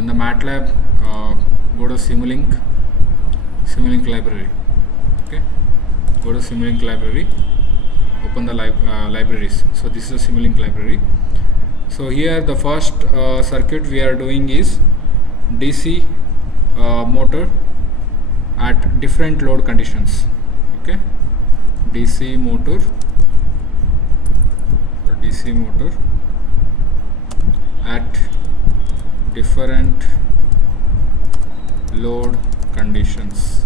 in the MATLAB, go to Simulink library. Okay, go to Simulink library, open the libraries. So this is a Simulink library. So here the first circuit we are doing is DC motor at different load conditions. Okay, DC motor at different load conditions.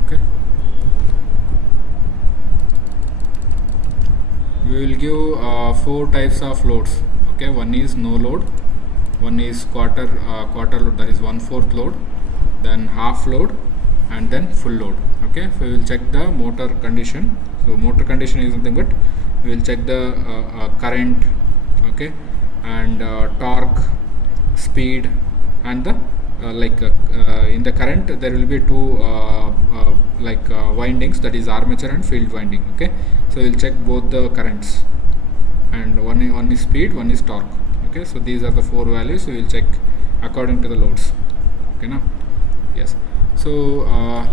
Okay, we will give 4 types of loads. Okay, one is no load, one is quarter load, that is 1/4 load, then half load, and then full load. Okay, so we will check the motor condition. So motor condition is nothing but we will check the current, okay, and torque, speed, and the in the current there will be 2 windings, that is armature and field winding. Okay, so we'll check both the currents, and one is speed, one is torque. Okay, so these are the 4 values we will check according to the loads. Okay, now yes, so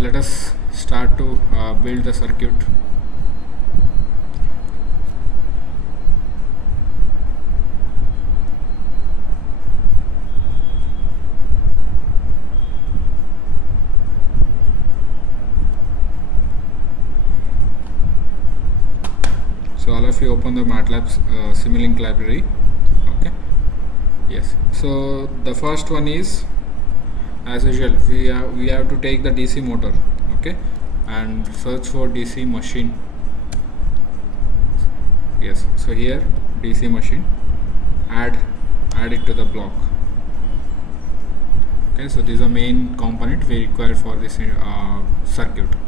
let us start to build the circuit. So all of you open the MATLAB Simulink library. Okay, yes, so the first one is, as usual, we have to take the DC motor, okay, and search for DC machine. Yes, so here DC machine, add it to the block. Okay, so this is the main component we require for this circuit.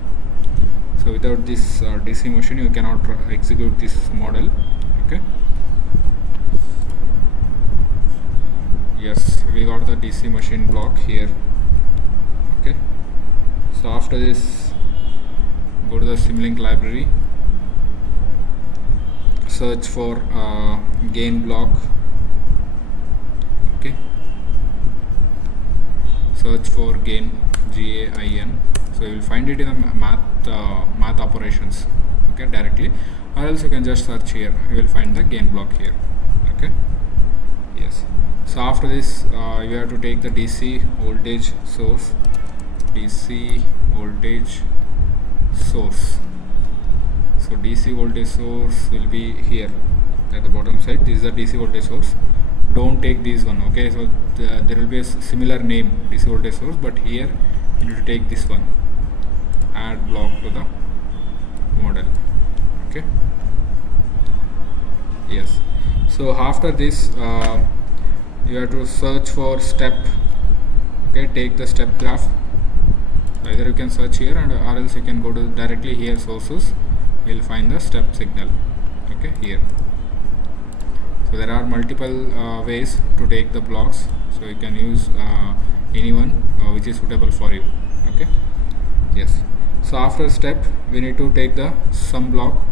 So without this DC machine you cannot execute this model. Okay, yes, we got the DC machine block here. Okay, so after this go to the Simulink library, search for gain block. Okay, search for gain, GAIN. So you will find it in the math operations, okay, directly, or else you can just search here, you will find the gain block here. Okay, yes, so after this you have to take the DC voltage source. So DC voltage source will be here at the bottom side. This is the DC voltage source. Don't take this one. Okay, so there will be a similar name, DC voltage source, but here you need to take this one. Add block to the model. Okay, yes, so after this you have to search for step. Okay, take the step graph. Either you can search here, and or else you can go to directly here, sources, you will find the step signal. Okay, here. So there are multiple ways to take the blocks, so you can use any one which is suitable for you. Okay, yes, so after step we need to take the sum block.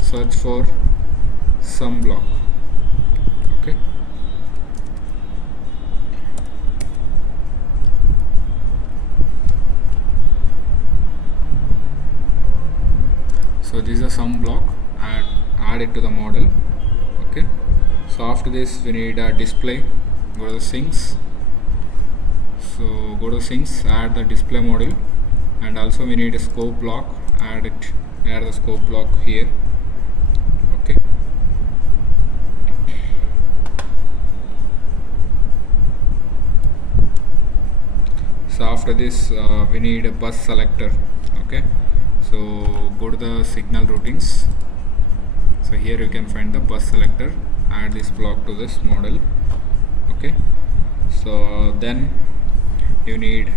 Search for sum block. Okay, so this is a sum block, add it to the model. Okay, so after this we need a display. Go to the sinks. So go to sinks, add the display module, and also we need a scope block. Add the scope block here. Okay, so after this we need a bus selector. Okay, so go to the signal routings. So here you can find the bus selector. Add this block to this model. Okay, so then you need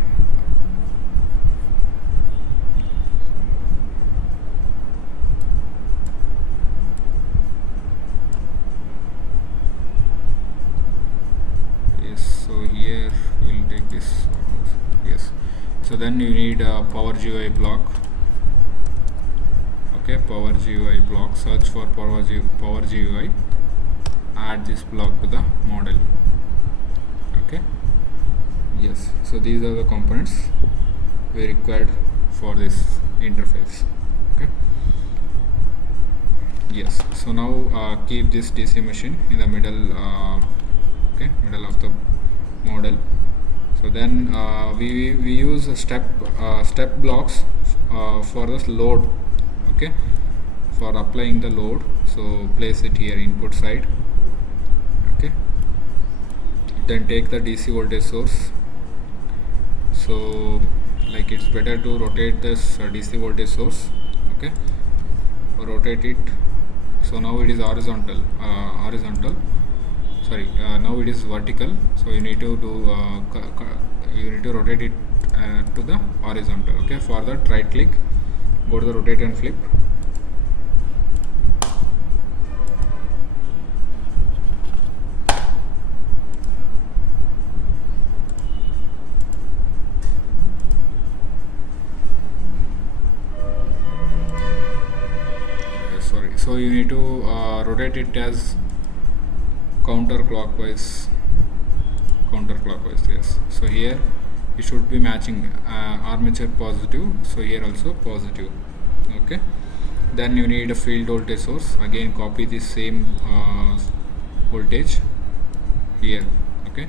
so then you need a power GUI block. Okay, power GUI block. Search for power GUI, add this block to the model. Okay, yes, so these are the components we required for this interface. Okay, yes, so now keep this DC machine in the middle, okay, middle of the model. So then we use a step blocks for this load. Okay, for applying the load, so place it here, input side. Okay, then take the DC voltage source. So like it's better to rotate this DC voltage source. Okay, rotate it. So now it is horizontal, sorry, now it is vertical, so you need to do you need to rotate it to the horizontal. Okay, for that right click, go to the rotate and flip. Sorry, so you need to rotate it as counterclockwise. Yes, so here it should be matching armature positive, so here also positive. Okay, then you need a field voltage source. Again, copy this same voltage here. Okay,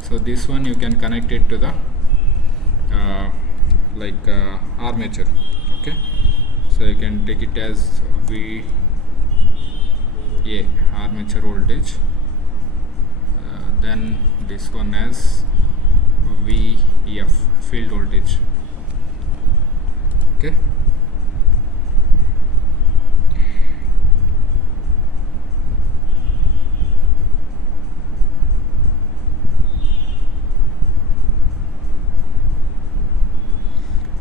so this one you can connect it to the armature. Okay, so you can take it as VA, armature voltage, then this one as VF, field voltage. Okay,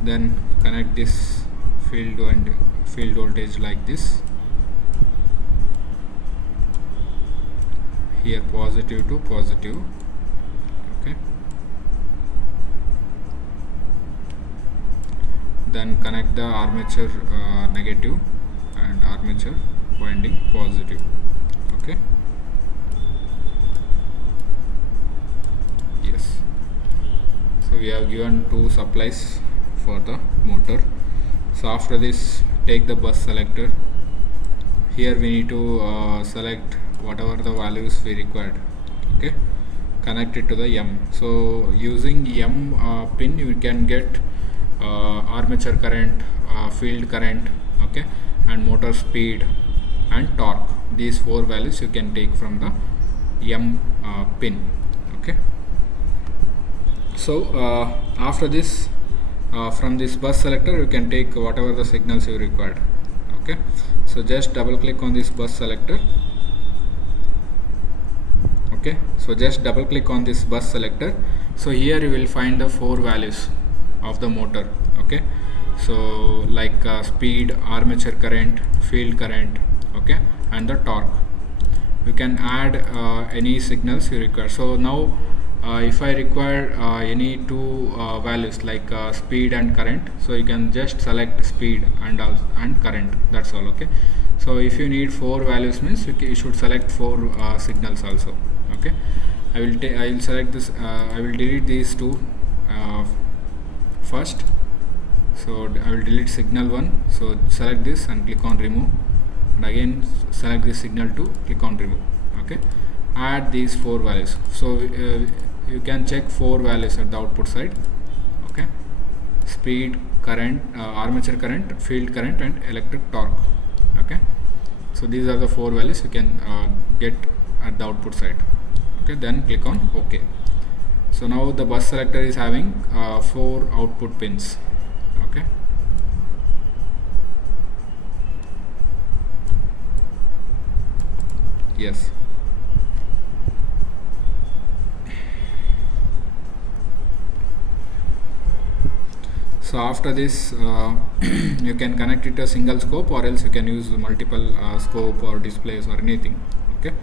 then connect this field voltage like this, here positive to positive. Okay, then connect the armature negative and armature winding positive. Okay, yes, so we have given two supplies for the motor. So after this, take the bus selector. Here we need to select whatever the values we required. Okay, connect it to the M. So using M pin, you can get armature current, field current, okay, and motor speed and torque. These four values you can take from the M pin. Okay, so after this, from this bus selector, you can take whatever the signals you required. Okay, so just double click on this bus selector. Okay, so just double click on this bus selector. So here you will find the four values of the motor. Okay, so like speed, armature current, field current, okay, and the torque. You can add any signals you require. So now if I require any two values like speed and current, so you can just select speed and current, that's all. Okay, so if you need four values, means you should select four signals also. Okay, I will select this, I will delete these two first. So I will delete signal 1, so select this and click on remove, and again select this signal 2, click on remove. Okay, add these four values. So you can check four values at the output side. Okay, speed, current, armature current, field current, and electric torque. Okay, so these are the four values you can get at the output side. Okay, then click on OK. So now the bus selector is having four output pins. Okay, yes, so after this you can connect it to a single scope, or else you can use multiple scope or displays or anything. Okay,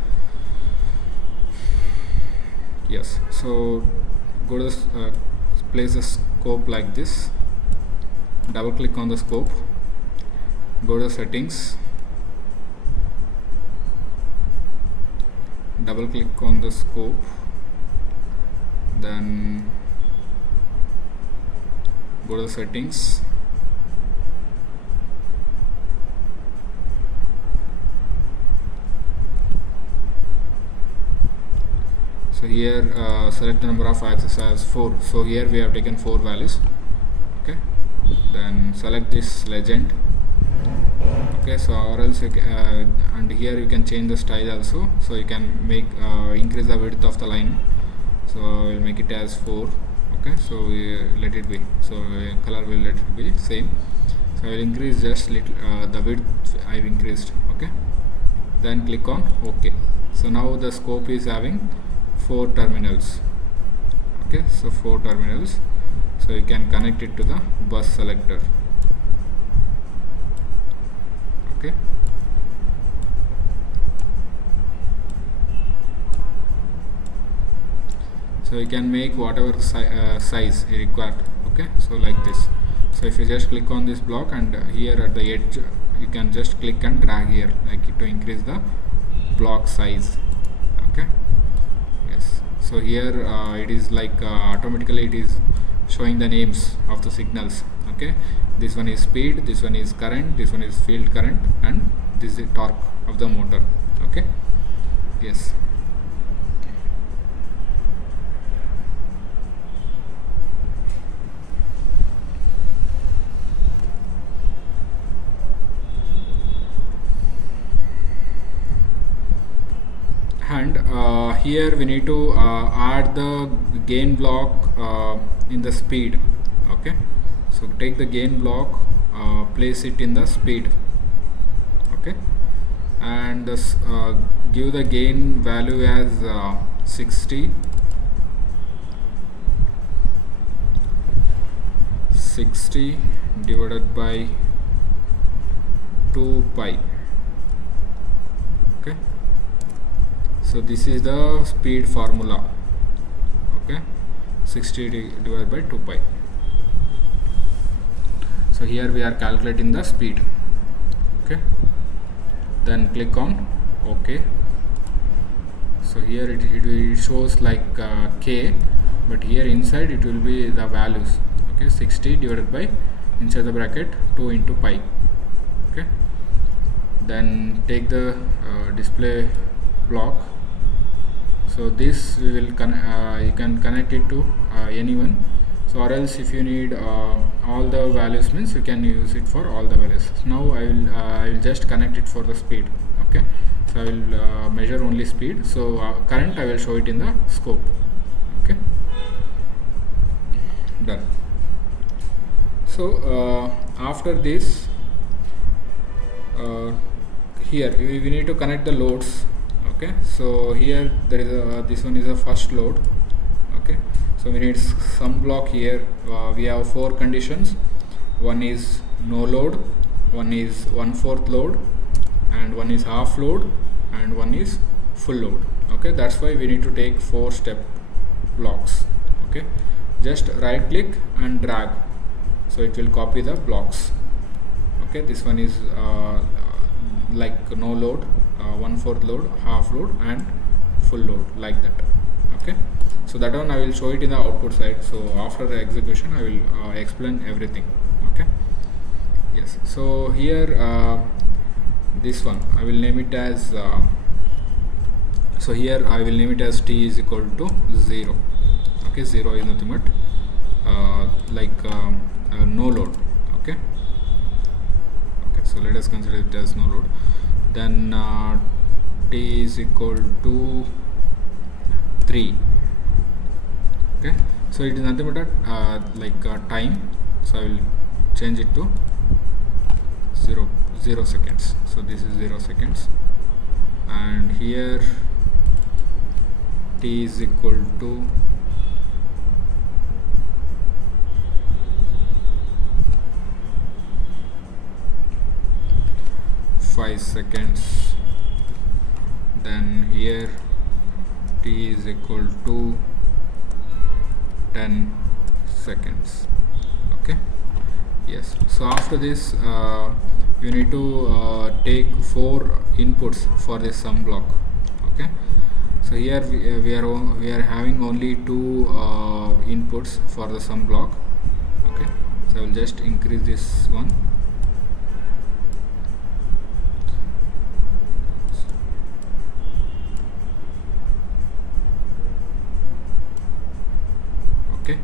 yes, so go to place a scope like this, double click on the scope, go to settings, double click on the scope, then go to the settings, so here select the number of axes as 4, so here we have taken 4 values. Okay, then select this legend. Okay, so or else you can, and here you can change the style also, so you can make increase the width of the line, so we'll make it as 4. Okay, so let it be, so color will let it be same, so I will increase just little the width I've increased. Okay, then click on OK. So now the scope is having 4 terminals. Okay, so 4 terminals, so you can connect it to the bus selector. Okay, so you can make whatever size you require. Okay, so like this. So if you just click on this block, and here at the edge you can just click and drag here, like to increase the block size. Okay, yes, so here it is like automatically it is showing the names of the signals. Okay, this one is speed, this one is current, this one is field current, and this is torque of the motor. Okay, yes. And here we need to add the gain block in the speed. Okay, so take the gain block, place it in the speed. Okay, and this, give the gain value as 60 divided by 2 pi. Okay, so this is the speed formula. Okay, 60 divided by 2 pi. So here we are calculating the speed. Okay, then click on OK. So here it shows like K, but here inside it will be the values. Okay, 60 divided by, inside the bracket, 2 into pi. Okay, then take the display block. So this we will you can connect it to anyone. So or else if you need all the values, means you can use it for all the values. Now I will just connect it for the speed. Okay, so I will measure only speed. So current I will show it in the scope. Okay, done. So after this, here we need to connect the loads. Okay, so here there is this one is a first load. Okay, so we need some block here. We have 4 conditions. One is no load, one is 1/4 load, and one is half load, and one is full load. Okay, that's why we need to take 4 step blocks. Okay, just right click and drag, so it will copy the blocks. Okay, this one is like no load, 1/4 load, half load, and full load, like that. Okay, so that one I will show it in the output side. So after the execution I will explain everything. Okay, yes. So here this one I will name it as so here I will name it as t is equal to 0. Okay, 0 is nothing but like no load. Okay, so let us consider it as no load. Then t is equal to 3. Okay, so it is nothing but like time, so I will change it to 0 seconds. So this is 0 seconds, and here t is equal to 5 seconds. Then here t is equal to 10 seconds. Okay, yes. So after this you need to take 4 inputs for this sum block. Okay, So here we are having only two inputs for the sum block. Okay, so I will just increase this one. Okay,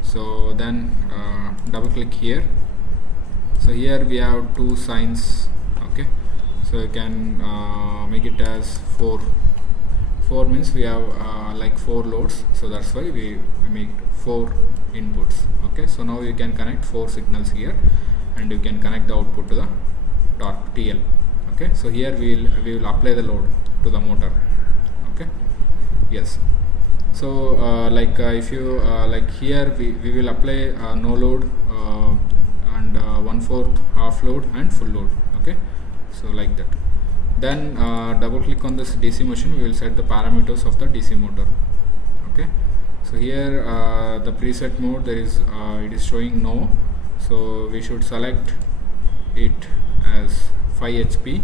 so then double click here. So here we have two signs. Okay, so you can make it as 4 means we have like 4 loads, so that's why we make 4 inputs. Okay, so now you can connect 4 signals here and you can connect the output to the TL. Okay, so here we will apply the load to the motor. Okay, yes. So if you like here we will apply no load and 1/4 half load and full load. Okay, so like that. Then double click on this DC machine. We will set the parameters of the DC motor. Okay, so here the preset mode there is it is showing no, so we should select it as 5 HP,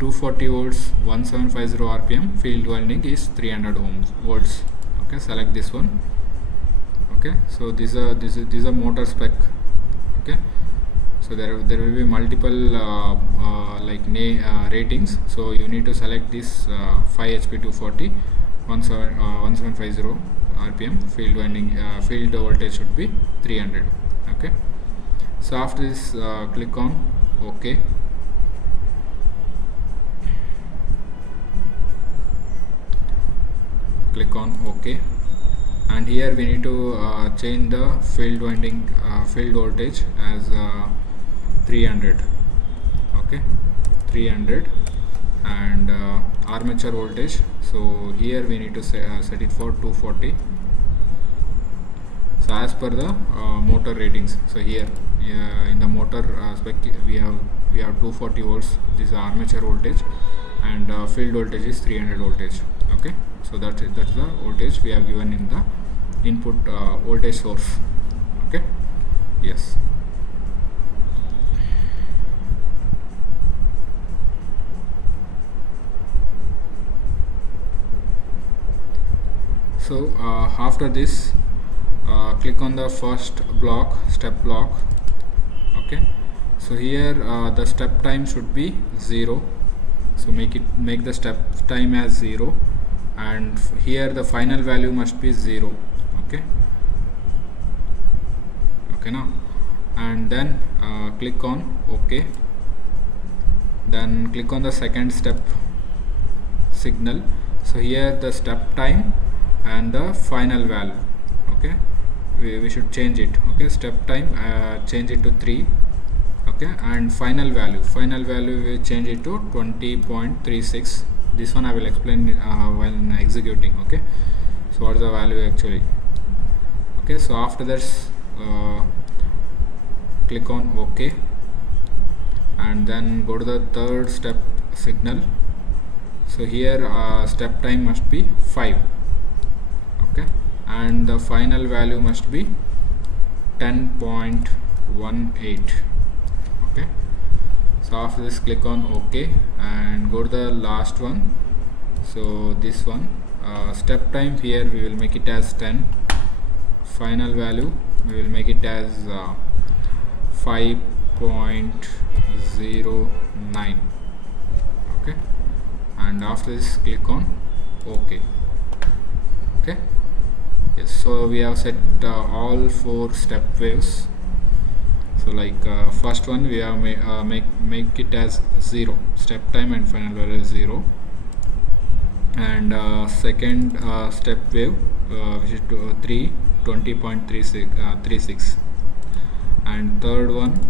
240 volts, 1750 RPM, field winding is 300 volts. Okay, select this one. Okay, so this is a motor spec. Okay, so there will be multiple ratings, so you need to select this 5 HP 240 1750 RPM, field winding field voltage should be 300. Okay, so after this click on OK. Click on OK, and here we need to change the field winding field voltage as 300. Okay, 300, and armature voltage, so here we need to set it for 240. So as per the motor ratings, so here in the motor spec we have 240 volts, this is armature voltage, and field voltage is 300 voltage. Okay, so that's the voltage we have given in the input voltage source. Okay, yes. So after this click on the first block, step block. Okay, so here the step time should be 0, so make the step time as 0, and here the final value must be 0. Okay, now, and then click on OK. Then click on the second step signal. So here the step time and the final value. Okay, we should change it. Okay, step time change it to 3. Okay, and final value we change it to 20.36. This one I will explain when executing. Okay, so what is the value actually? Okay, so after this click on OK, and then go to the third step signal. So here step time must be 5. Okay, and the final value must be 10.18. Okay, so after this click on OK and go to the last one. So this one step time here we will make it as 10, final value we will make it as 5.09. okay, and after this click on OK. Okay, yes, so we have set all 4 step waves. So like first one we have make it as 0, step time and final value is 0, and second step wave which is 20.36, and third one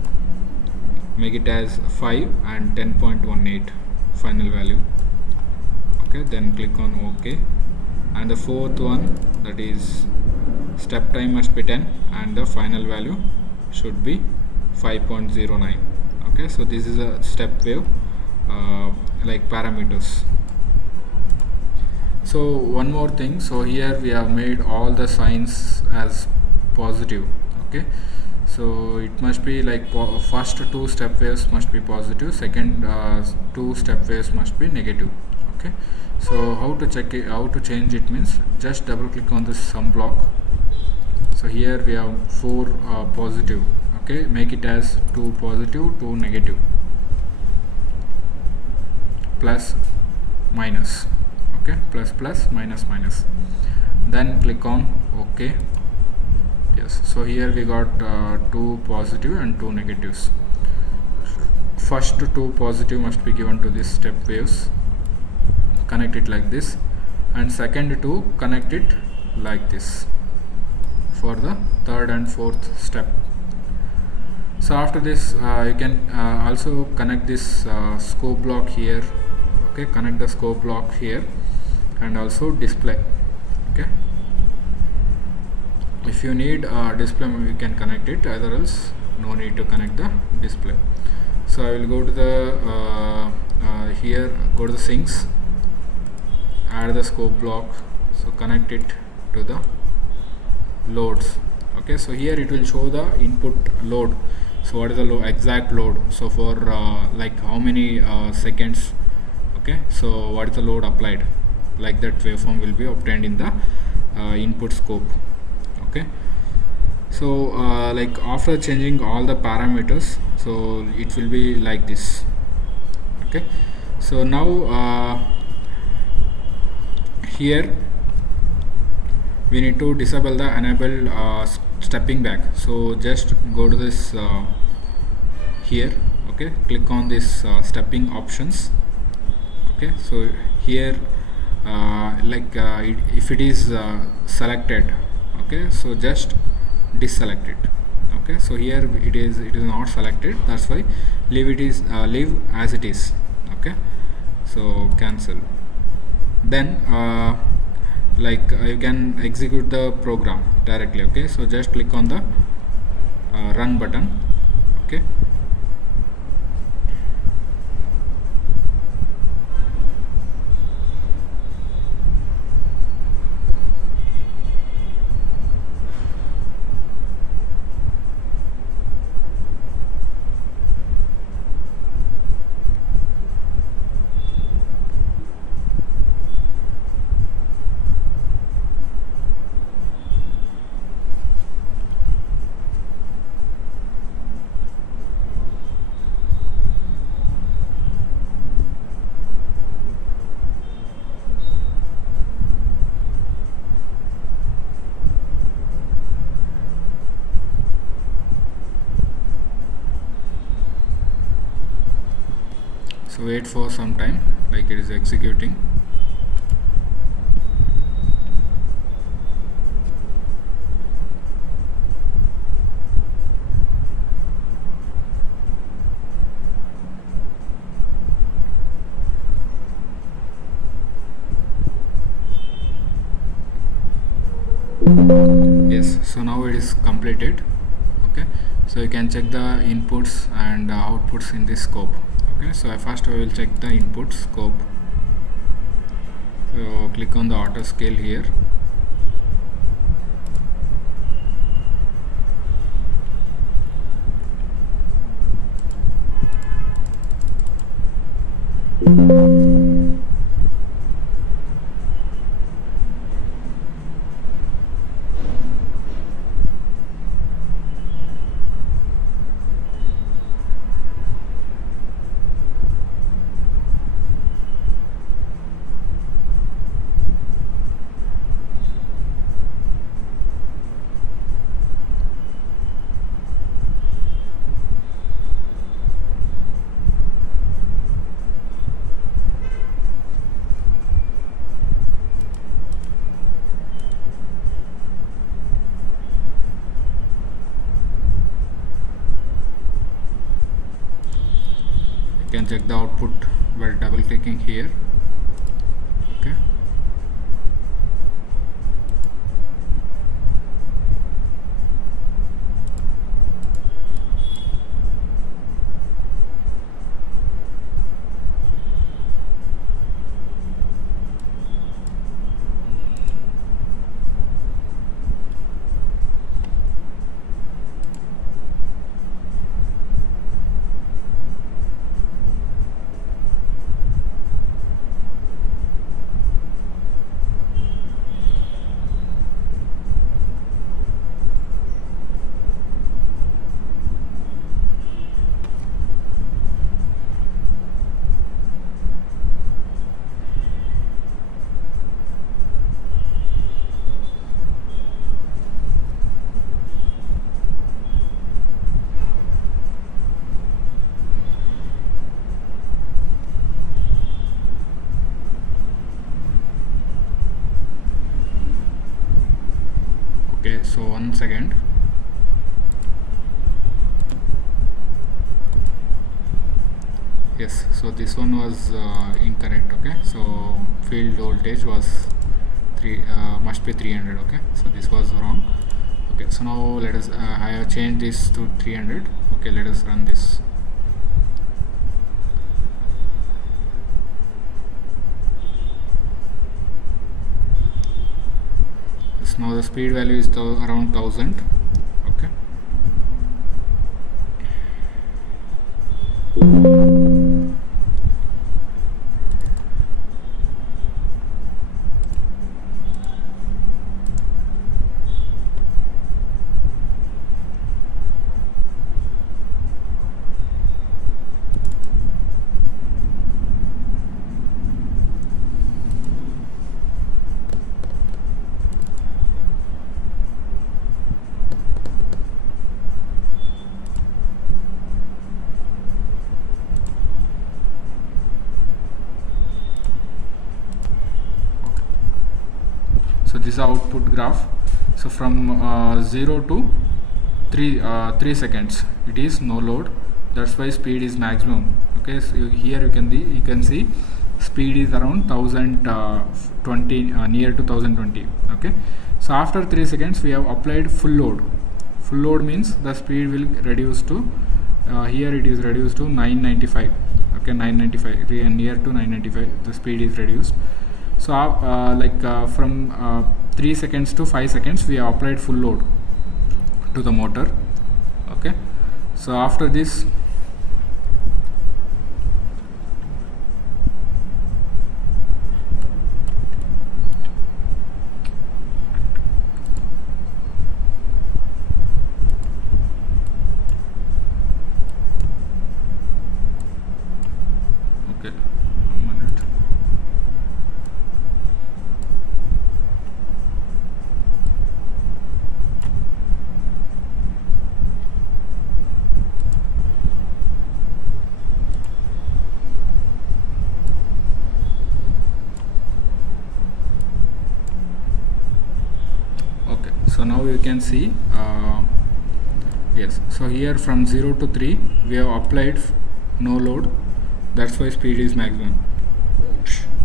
make it as 5 and 10.18 final value. Okay, then click on OK, and the fourth one, that is step time must be 10 and the final value should be 5.09. okay, so this is a step wave like parameters. So one more thing, so here we have made all the signs as positive. Okay, so it must be like first 2 step waves must be positive, second 2 step waves must be negative. Okay, so how to check it, how to change it means just double click on this sum block. So here we have 4 positive. Okay, make it as 2 positive, 2 negative, plus minus. Okay, plus plus minus minus, then click on OK. Yes, so here we got 2 positive and 2 negatives. First 2 positive must be given to this step waves, connect it like this, and second 2 connect it like this for the third and fourth step. So after this you can also connect this scope block here. Okay, connect the scope block here and also display. Okay, if you need display you can connect it, other else no need to connect the display. So I will go to the here, go to the sinks, add the scope block, so connect it to the loads. Okay, so here it will show the input load. So what is the exact load? So for like how many seconds. Okay, so what is the load applied, like that waveform will be obtained in the input scope. Okay, so like after changing all the parameters, so it will be like this. Okay, so now here we need to disable the enable stepping back. So just go to this here. Okay, click on this stepping options. Okay, so here if it is selected, okay, so just deselect it. Okay, so here it is not selected, that's why leave it is leave as it is. Okay, so cancel, then you can execute the program directly. Okay, so just click on the run button. Okay, so wait for some time, like it is executing. Yes, so now it is completed. Okay, so you can check the inputs and outputs in this scope. Okay, so first I will check the input scope. So click on the auto scale here. You can check the output by double clicking here. Okay, so 1 second. Yes, so this one was incorrect. Okay, so field voltage was 3 must be 300. Okay, so this was wrong. Okay, so now let us I have changed this to 300. Okay, let us run this. So now the speed value is around 1000. Okay. So this is output graph. So from 0 to 3 seconds it is no load, that's why speed is maximum. Okay, so here you can see speed is around 1020, near to 1020. Okay, so after 3 seconds we have applied full load. Full load means the speed will reduce to here it is reduced to 995. Okay, 995, near to 995 the speed is reduced. So from 3 seconds to 5 seconds we have applied full load to the motor. Okay, so after this okay, 1 minute. Okay, so now you can see yes, so here from 0 to 3 we have applied no load, that's why speed is maximum.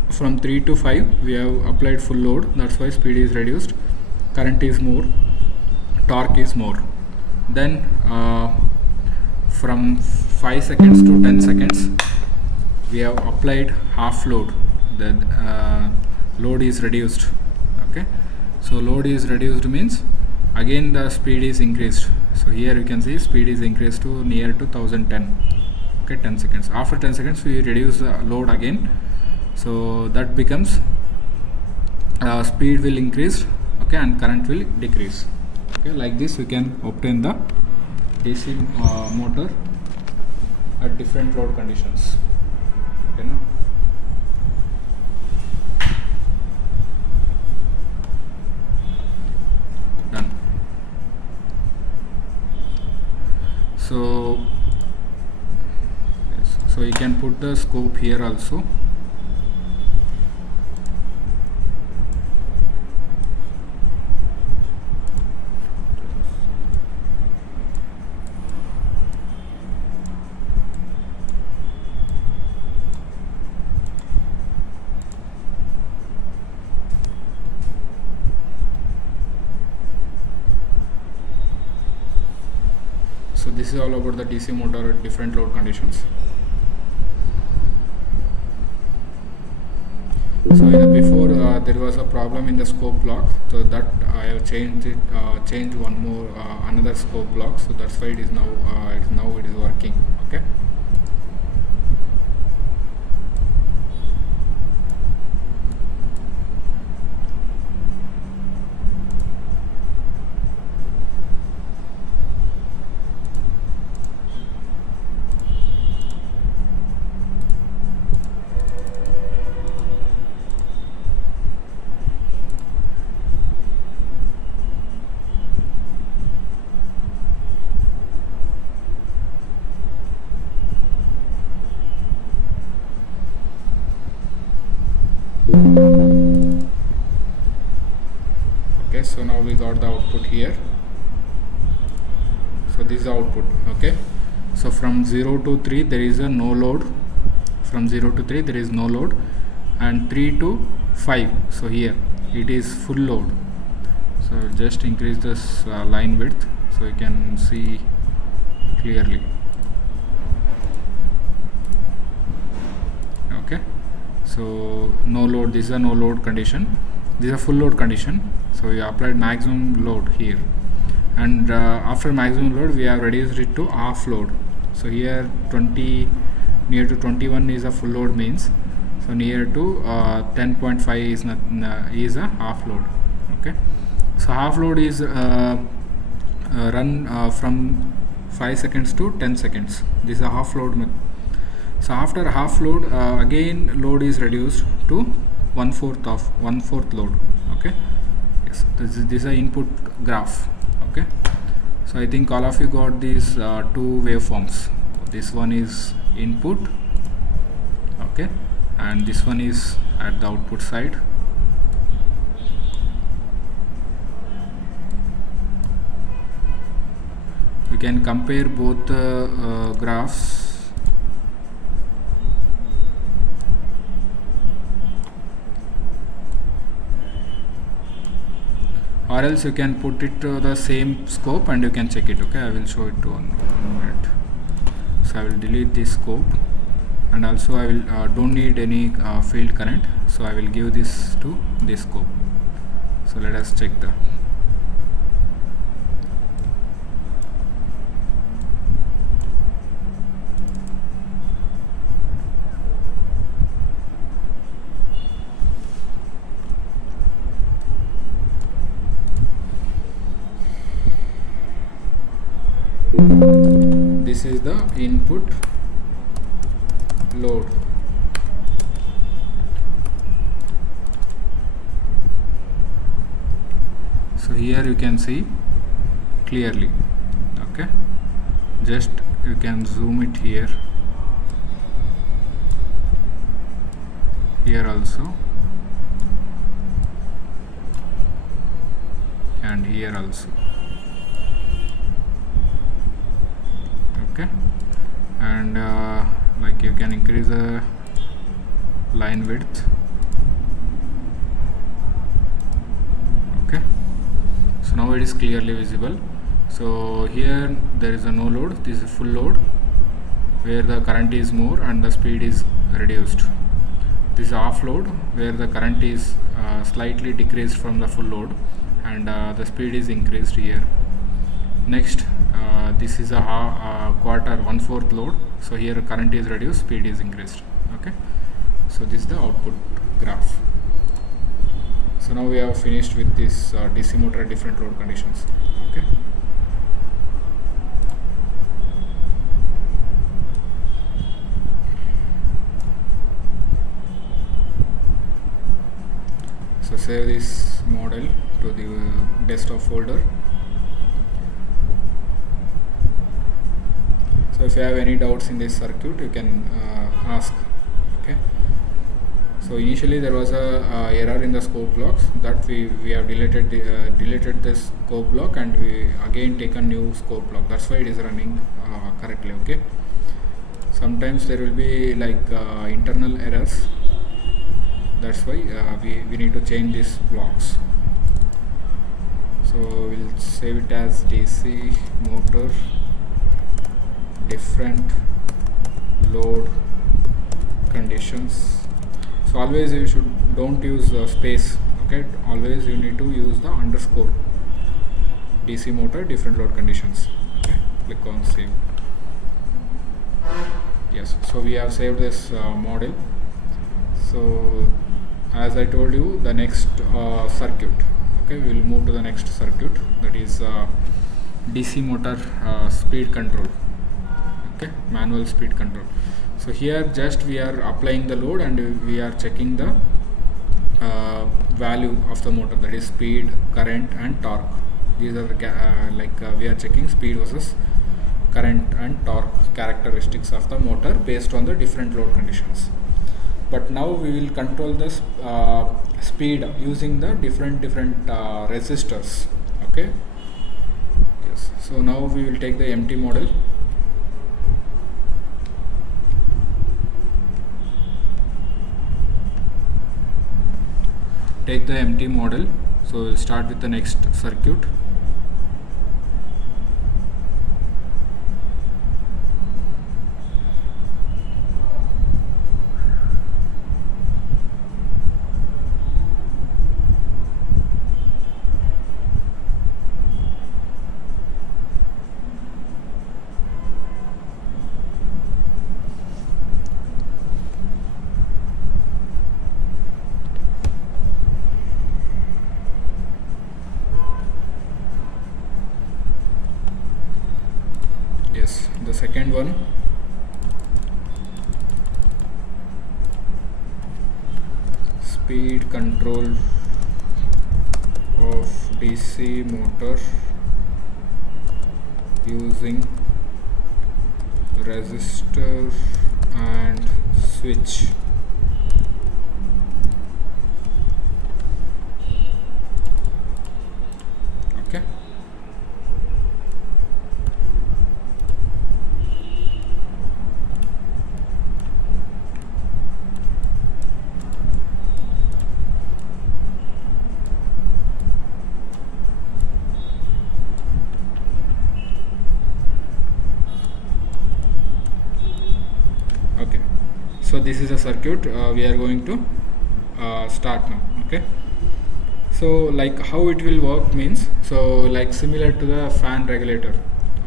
From 3 to 5 we have applied full load, that's why speed is reduced, current is more, torque is more. Then from 5 seconds to 10 seconds we have applied half load, the load is reduced. Okay, so load is reduced means again the speed is increased. So here you can see speed is increased to near to 1010. Okay, 10 seconds. After 10 seconds we reduce the load again, so that becomes speed will increase. Okay, and current will decrease. Okay, like this we can obtain the DC motor at different load conditions. Okay, no? Done. So yes, so you can put the scope here also. So this is all about the DC motor at different load conditions. So before there was a problem in the scope block, so that I have changed it, changed one more another scope block. So that's why it is now it is working. Okay. Okay, Okay, so now we got the output here. So this is the output. Okay, so from 0 to 3 there is a no load. From 0 to 3 there is no load, and 3 to 5, so here it is full load. So just increase this line width so you can see clearly. Okay, so no load, this is a no load condition, this is a full load condition. So we applied maximum load here, and after maximum load we have reduced it to half load. So here 20 near to 21 is a full load means, so near to 10.5 is a half load. Okay, so half load is run from 5 seconds to 10 seconds. This is a half load. So after half load, again load is reduced to 1/4 load. Okay, yes, this is a input graph. Okay, so I think all of you got these two waveforms. This one is input, okay, and this one is at the output side. We can compare both the graphs. Or else you can put it to the same scope and you can check it. Okay, I will show it to one minute. So I will delete this scope, and also I will don't need any field current, so I will give this to this scope. So let us check the this is the input load. So here you can see clearly. Okay, just you can zoom it here also, and here also. Okay, and like you can increase the line width. Okay, so now it is clearly visible. So here there is a no load, this is full load where the current is more and the speed is reduced. This is off load where the current is slightly decreased from the full load and the speed is increased here. Next, this is a quarter 1/4 load, so here current is reduced, speed is increased. Okay, so this is the output graph. So now we have finished with this DC motor different load conditions. Okay, so save this model to the desktop folder. So if you have any doubts in this circuit, you can ask. Okay, so initially there was a error in the scope blocks, that we have deleted this scope block and we again take a new scope block. That's why it is running correctly. Okay, sometimes there will be like internal errors, that's why we need to change these blocks. So we'll save it as DC motor different load conditions. So always you don't use space. Okay, always you need to use the underscore. DC motor different load conditions. Okay, click on save. Yes, so we have saved this model. So as I told you, the next circuit, okay, we will move to the next circuit, that is DC motor speed control. Okay, manual speed control. So here just we are applying the load and we are checking the value of the motor, that is speed, current and torque. These are the we are checking speed versus current and torque characteristics of the motor based on the different load conditions. but now we will control the speed using the different resistors. Okay. Yes. So now we will take the empty model. Take the empty model. So we'll start with the next circuit. Yes, the second one. Speed control of DC motor using resistor and switch. Okay. Okay, so this is a circuit we are going to start now. Okay, so like how it will work means, so like similar to the fan regulator.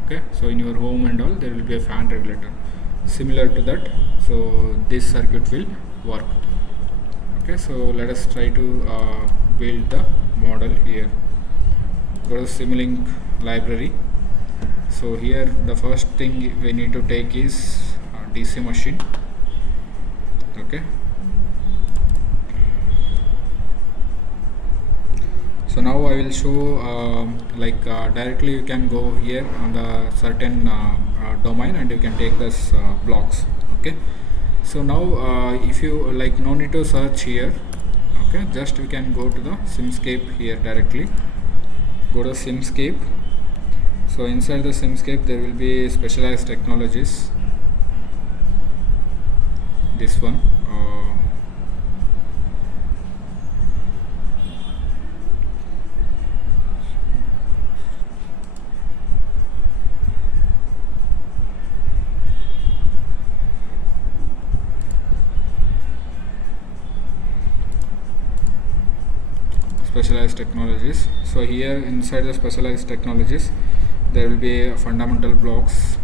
Okay, so in your home and all there will be a fan regulator similar to that. So this circuit will work. Okay, so let us try to build the model here. Go to Simulink library. So here the first thing we need to take is DC machine. Okay, so now I will show directly you can go here on the certain domain and you can take this blocks. Okay, so now if you like no need to search here. Okay, just we can go to the Simscape here directly. Go to Simscape. So inside the Simscape there will be specialized technologies. This one. Specialized technologies. So here inside the specialized technologies there will be fundamental blocks.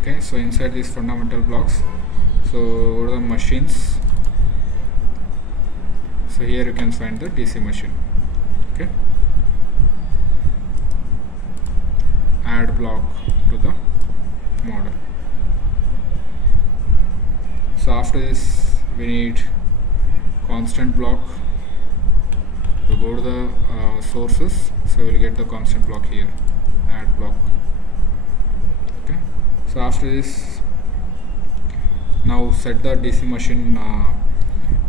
Okay, so inside these fundamental blocks, so go to the machines. So here you can find the DC machine. Okay, add block to the model. So after this we need constant block. So go to the sources, so we'll get the constant block here, add block. Okay, so after this now set the DC machine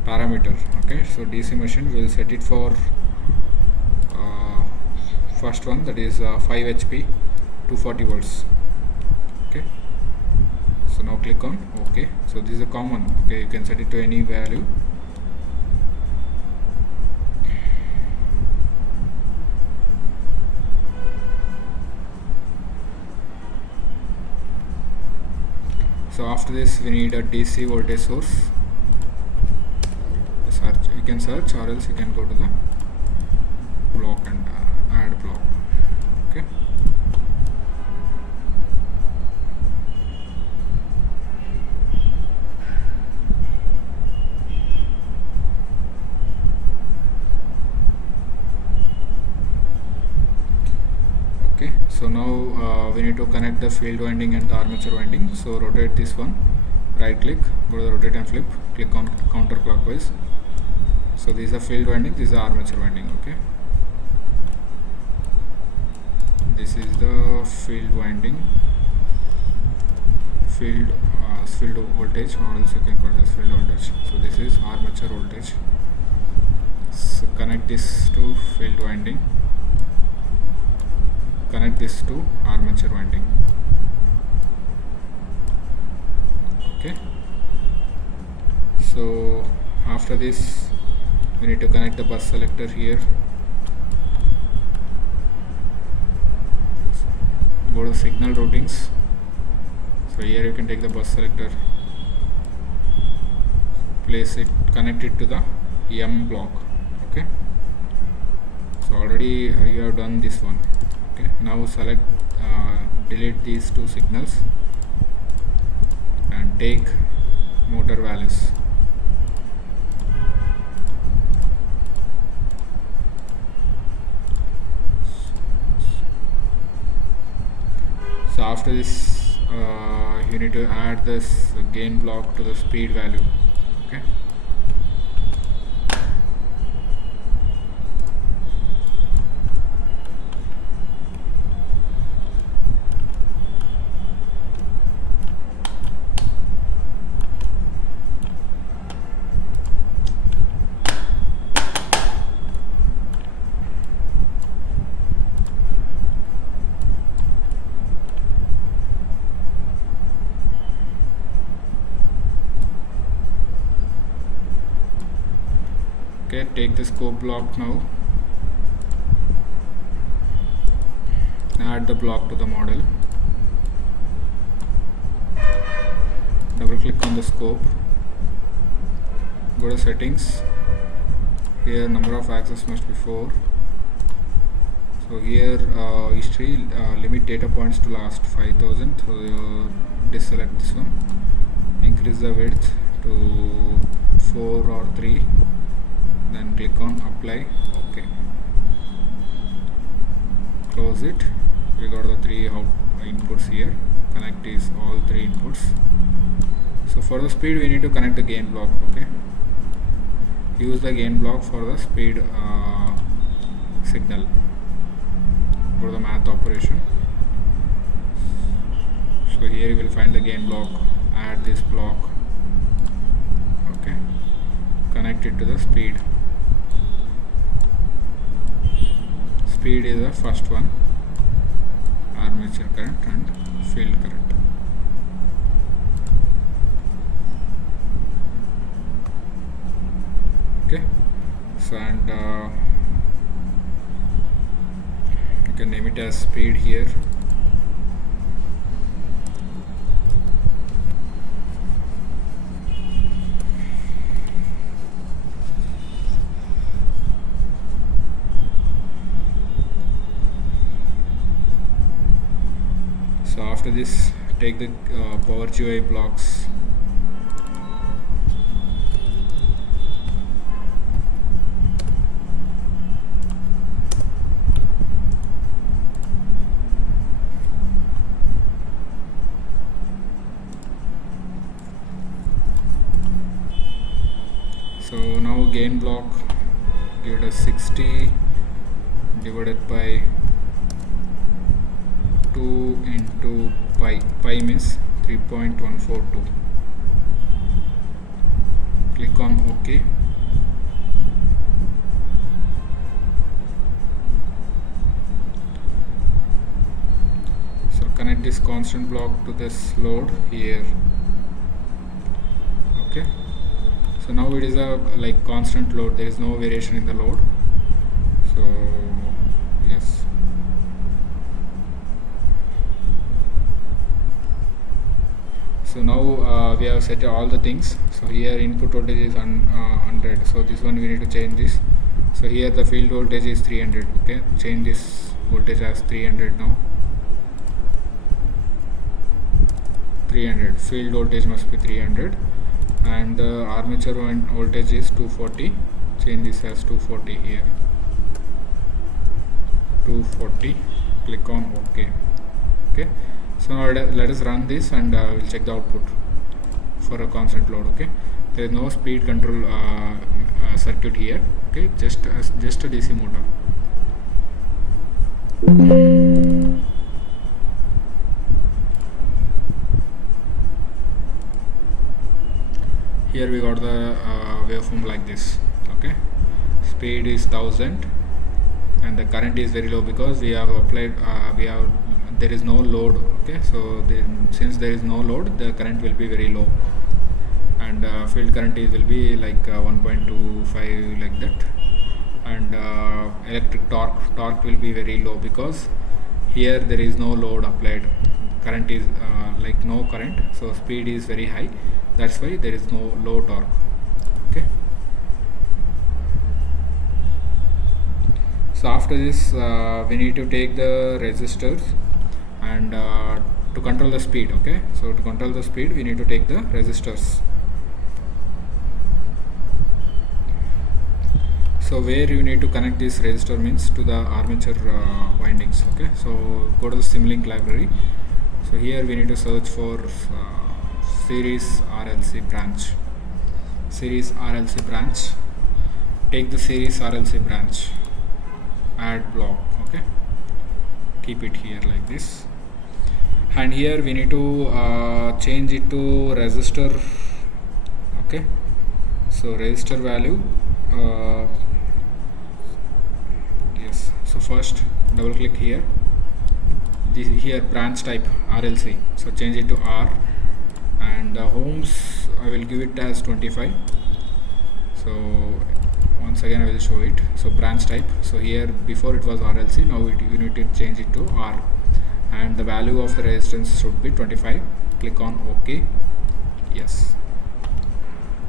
parameter. Okay, so DC machine will set it for first one, that is 5 HP 240 volts. Okay, so now click on OK. So this is a common. Okay, you can set it to any value. So after this we need a DC voltage source. Search, you can search, or else you can go to the block and add block. Okay, okay, so now we need to connect the field winding and the armature winding. So rotate this one, right click, go to the rotate and flip, click on counterclockwise. So this is a field winding, this is the armature winding. Okay, this is the field winding, as field voltage, or else you can call it as field voltage. So this is armature voltage. So connect this to field winding, connect this to armature winding. Okay, so after this we need to connect the bus selector here. Go to signal routings. So here you can take the bus selector, place it, connect it to the M block. Okay, so already you have done this one. Okay, now select delete these two signals and take motor values. So after this you need to add this gain block to the speed value. Okay, okay, take the scope block now, add the block to the model, double click on the scope, go to settings, here number of axes must be 4. So here history, limit data points to last 5000, so you deselect this one, increase the width to 4 or 3, then click on apply. Okay, close it. We got the 3 inputs here, connect these all 3 inputs. So for the speed we need to connect the gain block. Okay, use the gain block for the speed signal. Go to the math operation. So here you will find the gain block, add this block. Okay, connect it to the speed. Speed is the first one, armature current and field current. Okay, so and you can name it as speed here. So after this, take the power GUI blocks, so now gain block, give it a 60 divided by 2 into pi. Pi means 3.142. Click on OK. So connect this constant block to this load here. Okay, so now it is a like constant load, there is no variation in the load. So yes, so now we have set all the things. So here input voltage is 100, so this one we need to change this. So here the field voltage is 300. Okay, change this voltage as 300 now. 300, field voltage must be 300, and the armature voltage is 240. Change this as 240 here. 240. Click on OK. Okay, so now let us run this and we'll check the output for a constant load. Okay, there is no speed control circuit here. Okay, just a DC motor. here we got the waveform like this. Okay, speed is 1000 and the current is very low because we have applied there is no load. Okay, so then since there is no load, the current will be very low, and field current is will be like 1.25 like that, and electric torque will be very low because here there is no load applied. Current is like no current, so speed is very high, that's why there is no low torque. Okay, so after this we need to take the resistors and to control the speed. Okay, so to control the speed we need to take the resistors. So where you need to connect this resistor means to the armature windings. Okay, so go to the Simulink library. So here we need to search for series RLC branch. Series RLC branch. Take the series RLC branch. Add block. Okay, keep it here like this. And here we need to change it to resistor. Okay, so resistor value. Yes. So first double click here. Here branch type RLC, so change it to R, and ohms I will give it as 25. So once again I will show it. So branch type, so here before it was RLC, now you need to change it to R, and the value of the resistance should be 25. Click on OK. Yes,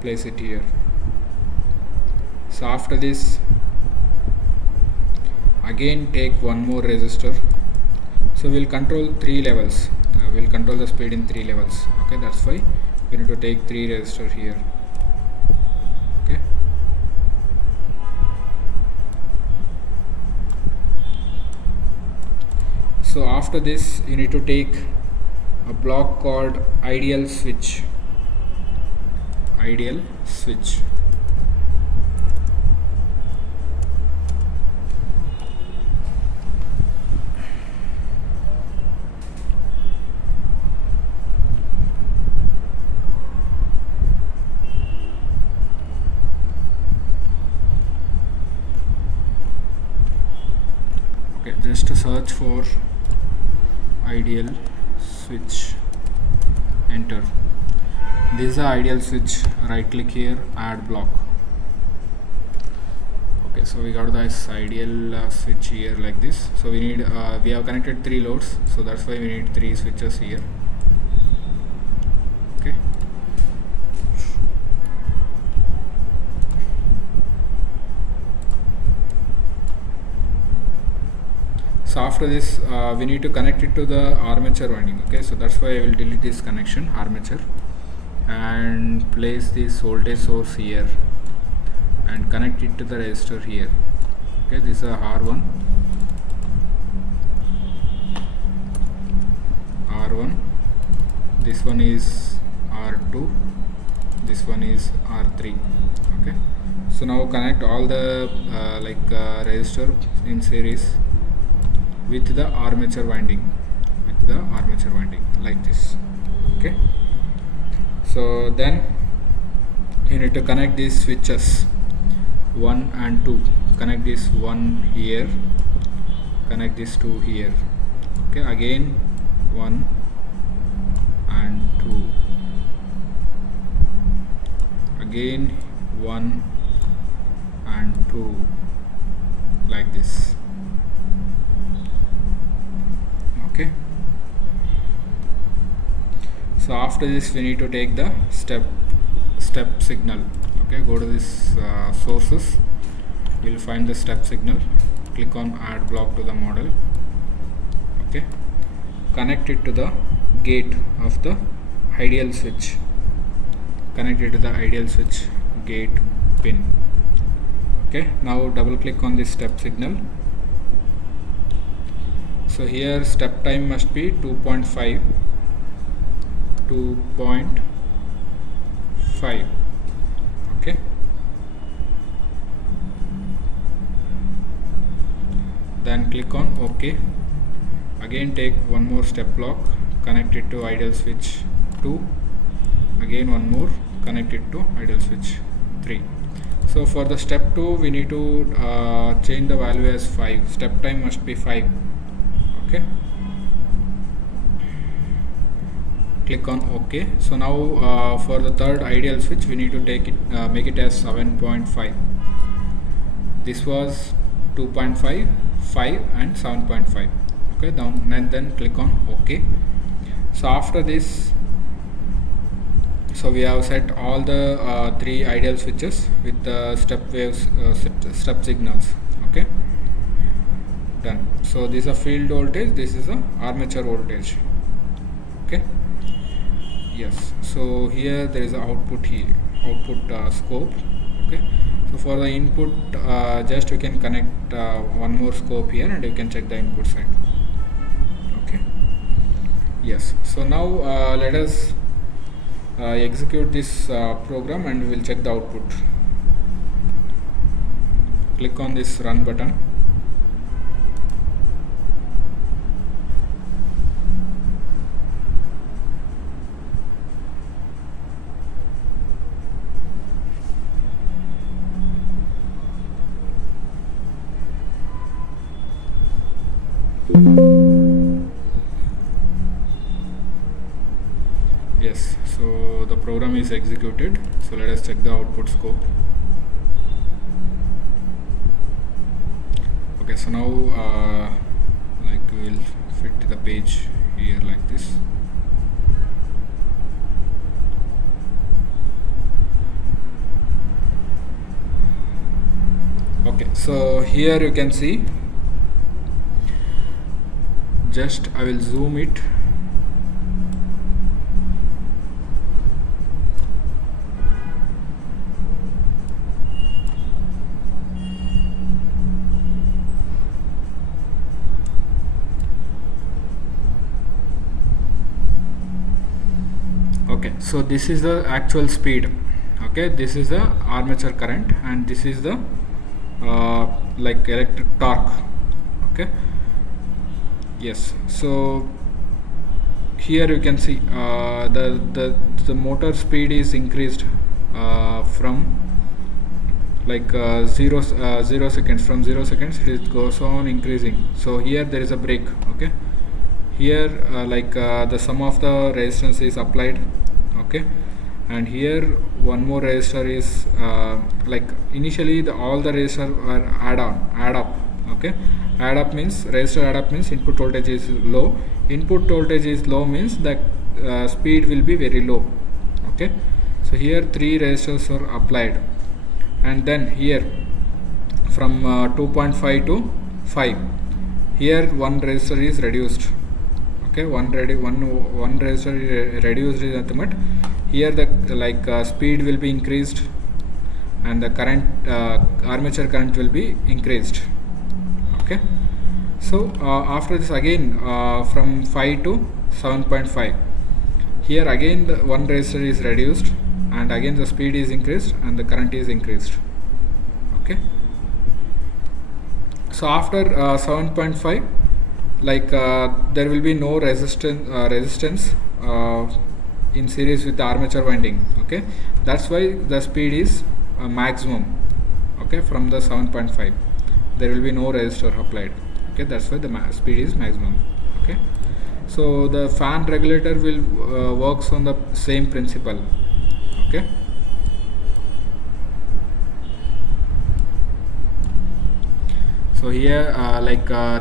place it here. So after this again take one more resistor. So we'll control 3 levels. We'll control the speed in 3 levels. Okay, that's why we need to take 3 resistors here. Okay. So after this you need to take a block called ideal switch. Ideal switch. Just to search for ideal switch, enter. This is the ideal switch. Right click here, add block. Okay, so we got this ideal switch here like this. So we need we have connected 3 loads, so that's why we need 3 switches here. Okay, so after this we need to connect it to the armature winding. Okay, so that's why I will delete this connection, armature, and place this voltage source here and connect it to the resistor here. Okay, this is a R1, this one is R2, this one is R3. Okay, so now connect all the resistor in series with the armature winding, like this. Okay, so then you need to connect these switches 1 and 2. Connect this 1 here, connect this 2 here. Okay, again 1 and 2, again 1 and 2, like this. Okay, so after this we need to take the step signal. Okay, go to this sources, you will find the step signal, click on add block to the model. Okay, connect it to the gate of the ideal switch, connect it to the ideal switch gate pin. Okay, now double click on this step signal. So here step time must be 2.5. Okay, then click on OK. Again take one more step block, connect it to ideal switch 2, again one more, connect it to idle switch 3. So for the step 2 we need to change the value as 5. Step time must be 5. Okay, click on OK. So now for the third ideal switch we need to take it make it as 7.5. This was 2.5, 5 and 7.5. okay, down, and then click on OK. So after this, so we have set all the 3 ideal switches with the step waves, step signals. Okay, done. So this is a field voltage, this is a armature voltage. Okay, yes. So here there is a output scope. Okay, so for the input just you can connect one more scope here and you can check the input side. Okay, yes. So now let us execute this program and we will check the output. Click on this run button. Yes, so the program is executed. So let us check the output scope. Okay, so now like we will fit the page here like this. Okay, so here you can see, just I will zoom it. Okay, so this is the actual speed. Okay, this is the armature current and this is the like electric torque. Okay, yes. So here you can see the motor speed is increased from like 0 seconds. From 0 seconds it goes on increasing. So here there is a break. Okay, here the sum of the resistance is applied. Okay, and here one more resistor is like initially all the resistors are add up. Okay, add up means input voltage is low. Input voltage is low means that speed will be very low. Okay, so here 3 resistors are applied, and then here from 2.5 to 5, here one resistor is reduced. Okay, one resistor is reduced is nothing. Here the speed will be increased and the current armature current will be increased. Okay, so after this again from 5 to 7.5, here again the one resistor is reduced and again the speed is increased and the current is increased. Okay, so after 7.5, there will be no resistance in series with the armature winding. Okay, that's why the speed is maximum. Okay, from the 7.5 there will be no resistor applied. Okay, that's why the speed is maximum. Okay, so the fan regulator will works on the same principle. Okay, so here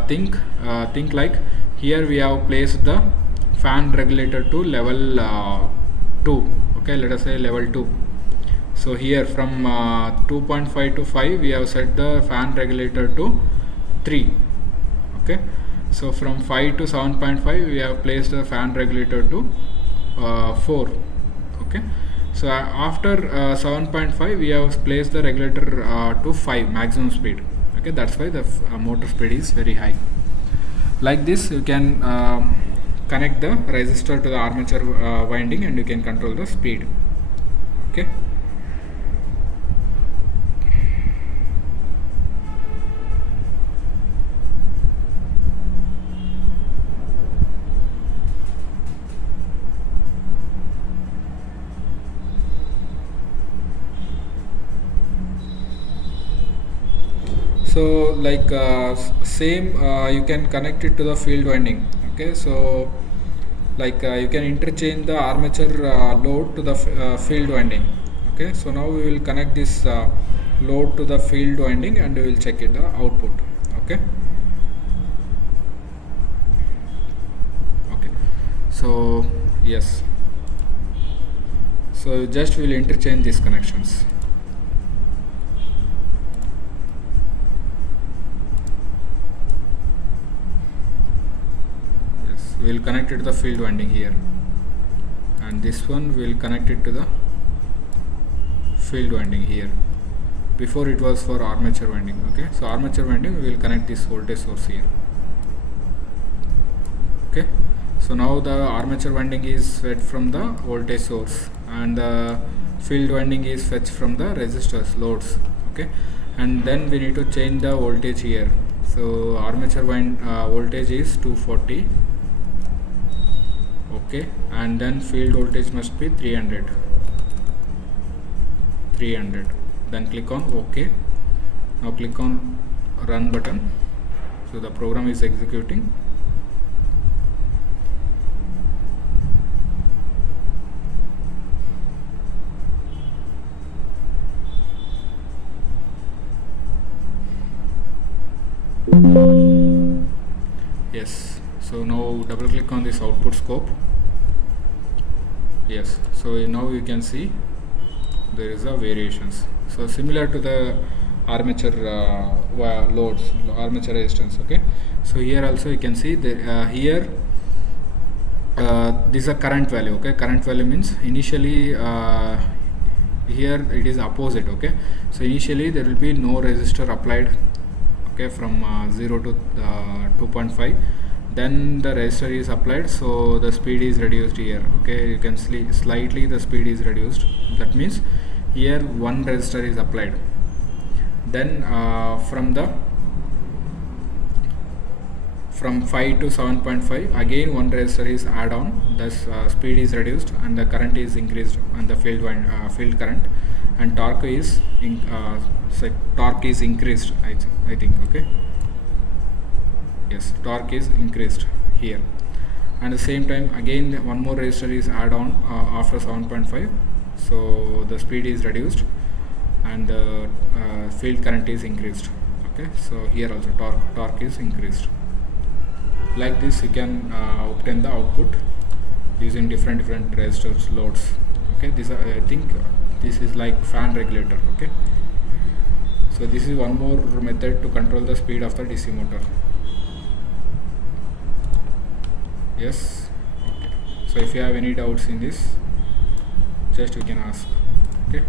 think like here we have placed the fan regulator to level 2. Okay, let us say level 2. So here from 2.5 to 5 we have set the fan regulator to 3. Okay, so from 5 to 7.5 we have placed the fan regulator to 4. Okay, so after 7.5 we have placed the regulator to 5 maximum speed. Okay, that's why the motor speed is very high. Like this you can connect the resistor to the armature winding and you can control the speed. Okay, So like same you can connect it to the field winding. Okay, so like you can interchange the armature load to the field winding. Okay, so now we will connect this load to the field winding and we will check it the output. Okay. Okay, so yes, so just we'll interchange these connections. Yes, we will connect it to the field winding here, and this one will connect it to the field winding here. Before it was for armature winding. Okay, so armature winding we will connect this voltage source here. Okay, so now the armature winding is fed from the voltage source and the field winding is fetched from the resistors loads. Okay, and then we need to change the voltage here. So armature voltage is 240. Okay, and then field voltage must be 300. Then click on OK. Now click on run button. So the program is executing. Yes, so now double click on this output scope. Yes, so now you can see there is a variations. So similar to the armature loads, armature resistance. Okay, so here also you can see that here this is a current value. Okay, current value means initially here it is opposite. Okay, so initially there will be no resistor applied. Okay, from 0 to 2.5, then the resistor is applied, so the speed is reduced here. Okay, you can see slightly the speed is reduced. That means here one resistor is applied. Then from 5 to 7.5 again one resistor is add on, thus speed is reduced and the current is increased and the field current, and torque is increased. I think. Okay, yes, torque is increased here, and at the same time again one more resistor is add on after 7.5, so the speed is reduced and the field current is increased. Okay, so here also torque is increased. Like this you can obtain the output using different resistors loads. Okay, this I think this is like fan regulator. Okay, so this is one more method to control the speed of the DC motor. Yes. Okay, so if you have any doubts in this, just you can ask. Okay,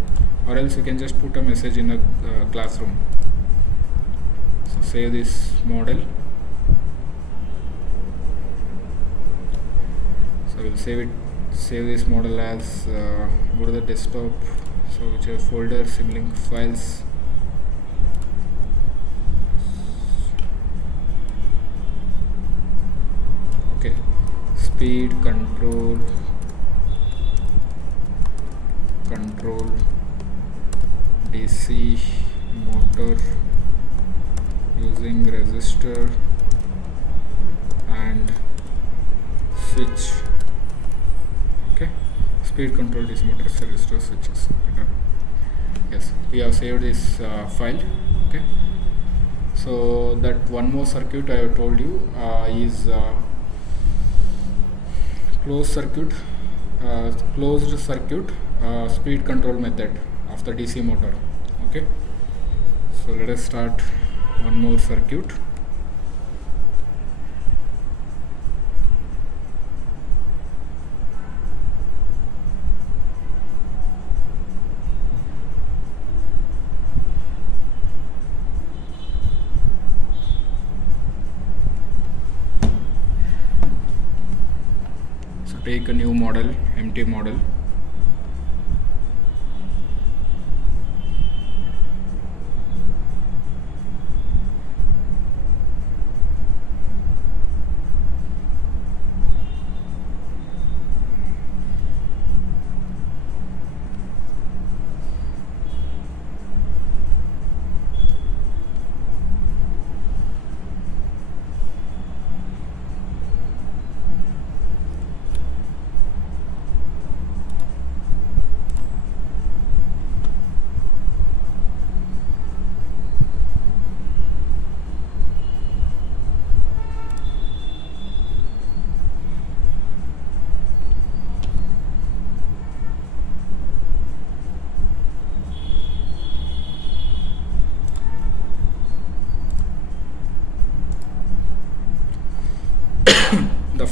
or else you can just put a message in the classroom. So save this model. So we'll save this model as go to the desktop, so which are folder Simulink files. Okay, speed control DC motor using resistor and switch. Okay, speed control DC motor resistor switches. Yes, we have saved this file. Okay, so that one more circuit I have told you is closed circuit speed control method of the DC motor. Okay, so let us start one more circuit. So take a new model, empty model.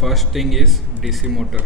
first thing is DC motor.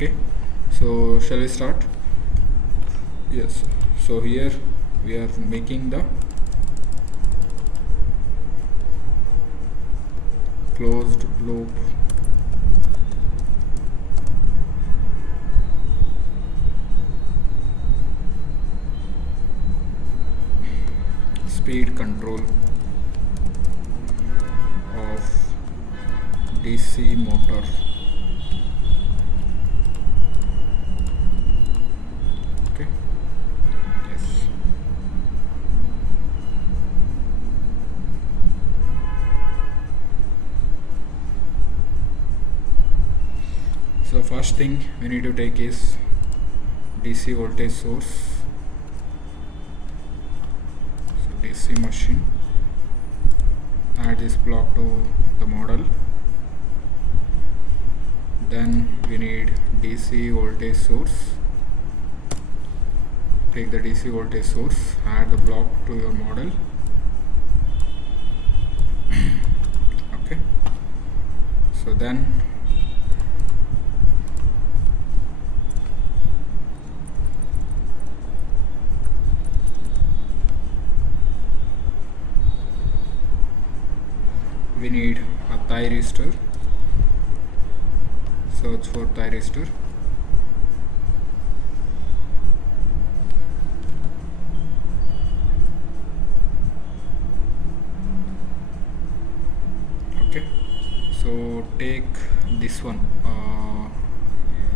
Okay, so shall we start? Yes, so here we are making the closed loop speed control of DC motor. Okay, yes. So first thing we need to take is DC voltage source. So DC machine, add this block to the model. Then we need DC voltage source. Take the DC voltage source, add the block to your model. Okay, so then we need a thyristor. Search for thyristor. Okay, so take this one.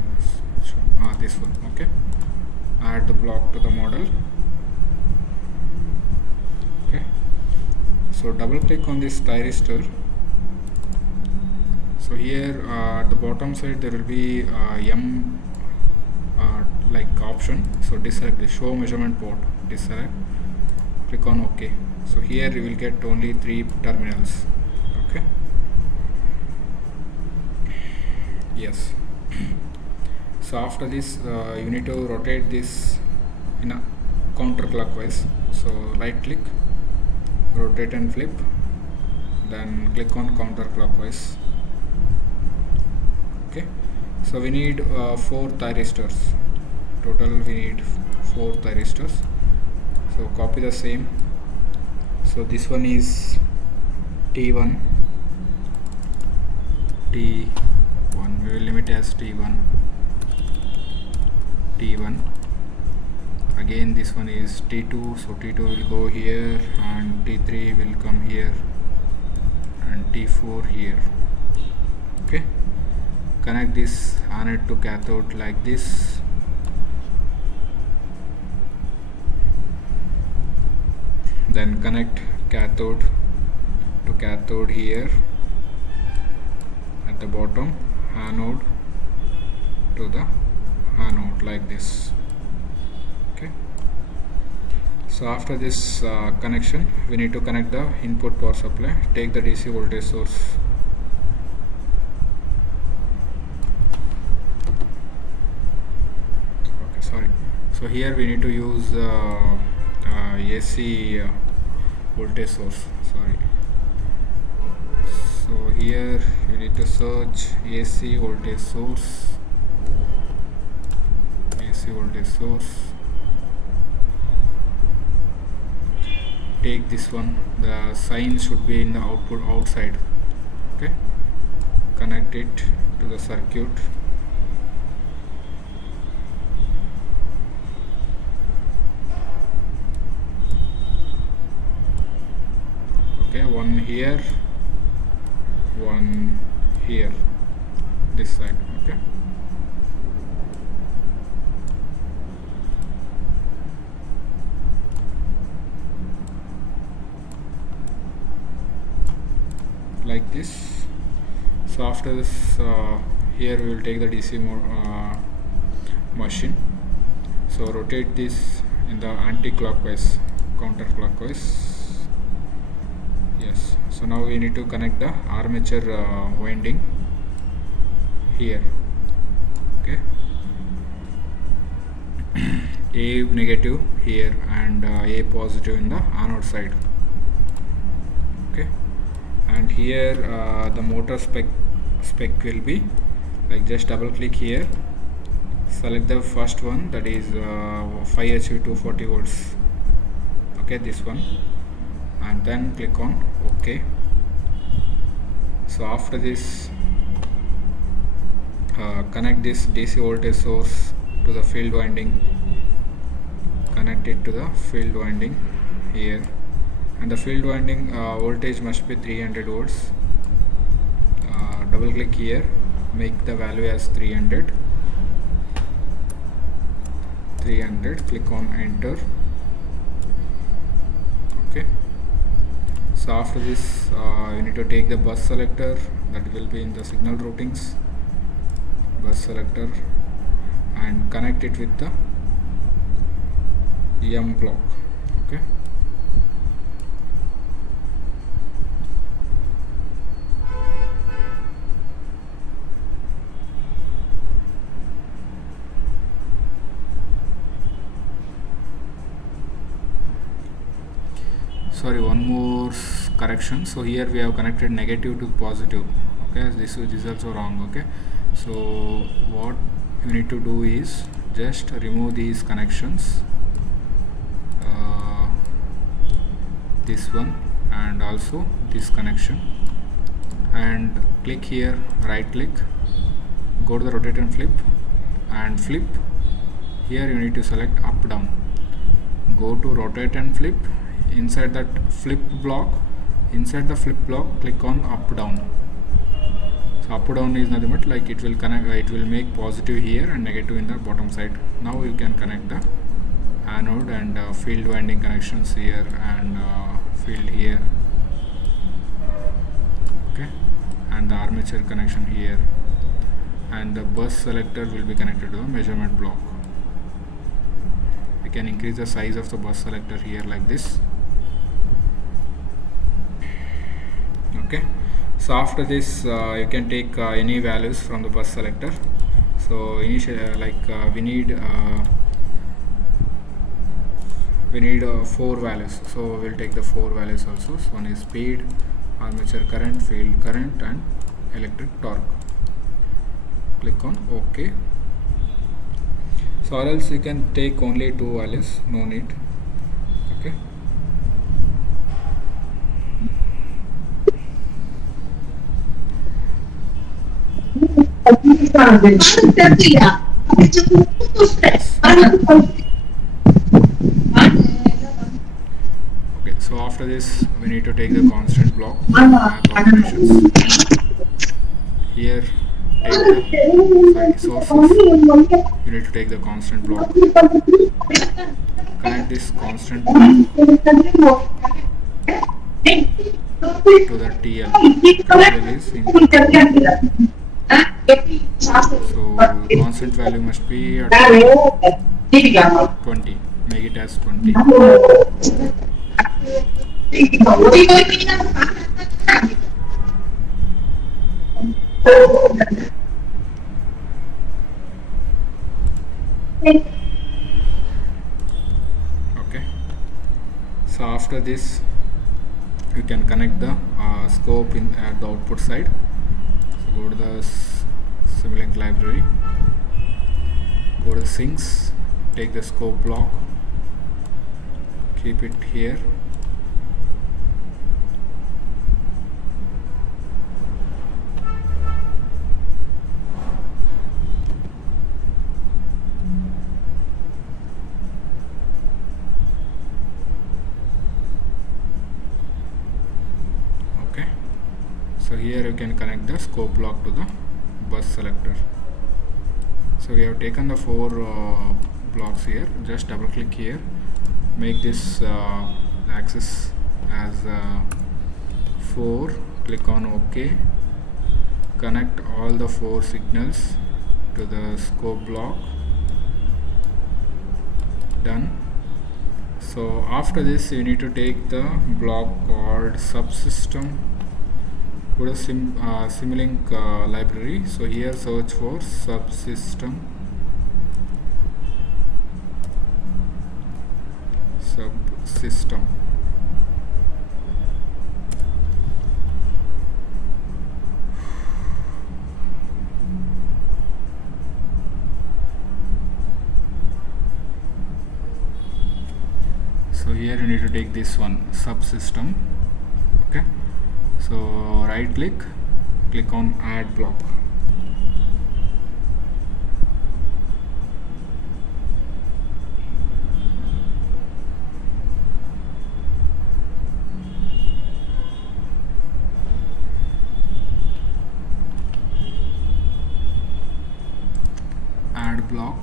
Yes, this one. Okay, add the block to the model. Okay, so double click on this thyristor. So here at the bottom side there will be M like option. So deselect the show measurement port, deselect, click on OK. So here you will get only 3 terminals. Okay, yes. So after this you need to rotate this in a counterclockwise. So right click, rotate and flip, then click on counterclockwise. Okay, so we need 4 thyristors. Total we need 4 thyristors. So copy the same. So this one is T1, we will limit as T1. Again this one is T2, so T2 will go here, and T3 will come here, and T4 here. Okay, connect this anode to cathode like this. Then connect cathode to cathode here at the bottom, anode to the anode like this. Okay, so after this connection we need to connect the input power supply. Take the DC voltage source. Okay, sorry. So here we need to use AC voltage source. Sorry. So here you need to search AC voltage source. AC voltage source. Take this one. The sign should be in the output outside. Okay. Connect it to to the circuit. Okay, one here, one here, this side. Okay, like this. So after this, here we will take the DC machine. So rotate this in the anti-clockwise, counterclockwise. Yes. So now we need to connect the armature winding here. Okay. A negative here and A positive in the anode side. Okay. And here the motor spec will be like, just double click here, select the first one, that is 5 HV 240 volts. Okay, this one, and then click on OK. So after this, connect this DC voltage source to the field winding, connect it to the field winding here, and the field winding voltage must be 300 volts. Double click here, make the value as 300, click on enter. Okay. So after this, you need to take the bus selector that will be in the signal routings, bus selector, and connect it with the M block. Okay. Sorry, one more correction. So here we have connected negative to positive. Okay, this is also wrong. Okay, so what you need to do is just remove these connections, this one and also this connection, and click here, right click, go to the rotate and flip, here you need to select up down, go to rotate and flip. Inside that flip block, click on up down. So up down is nothing but like, it will connect, it will make positive here and negative in the bottom side. Now you can connect the anode and field winding connections here and field here. Okay, and the armature connection here, and the bus selector will be connected to the measurement block. We can increase the size of the bus selector here like this. Okay, so after this, you can take any values from the bus selector. So initially, we need 4 values, so we'll take the 4 values also. So one is speed, armature current, field current, and electric torque. Click on OK. So or else you can take only 2 values, no need. Okay. Okay, so after this, we need to take the constant block calculations. Here, take the sources. You need to take the constant block. Connect this constant block to the TL. TL is input. So constant value must be at 20. Make it as 20. Okay. So after this, you can connect the scope in at the output side. So go to the Simulink library, go to sinks, take the scope block, keep it here. So here you can connect the scope block to the bus selector. So we have taken the 4 blocks here. Just double click here, make this axis as 4, click on OK, connect all the 4 signals to the scope block. Done. So after this you need to take the block called subsystem, go to Simulink library. So here search for subsystem, so here you need to take this one, subsystem. Okay, so right click on add block. Add block.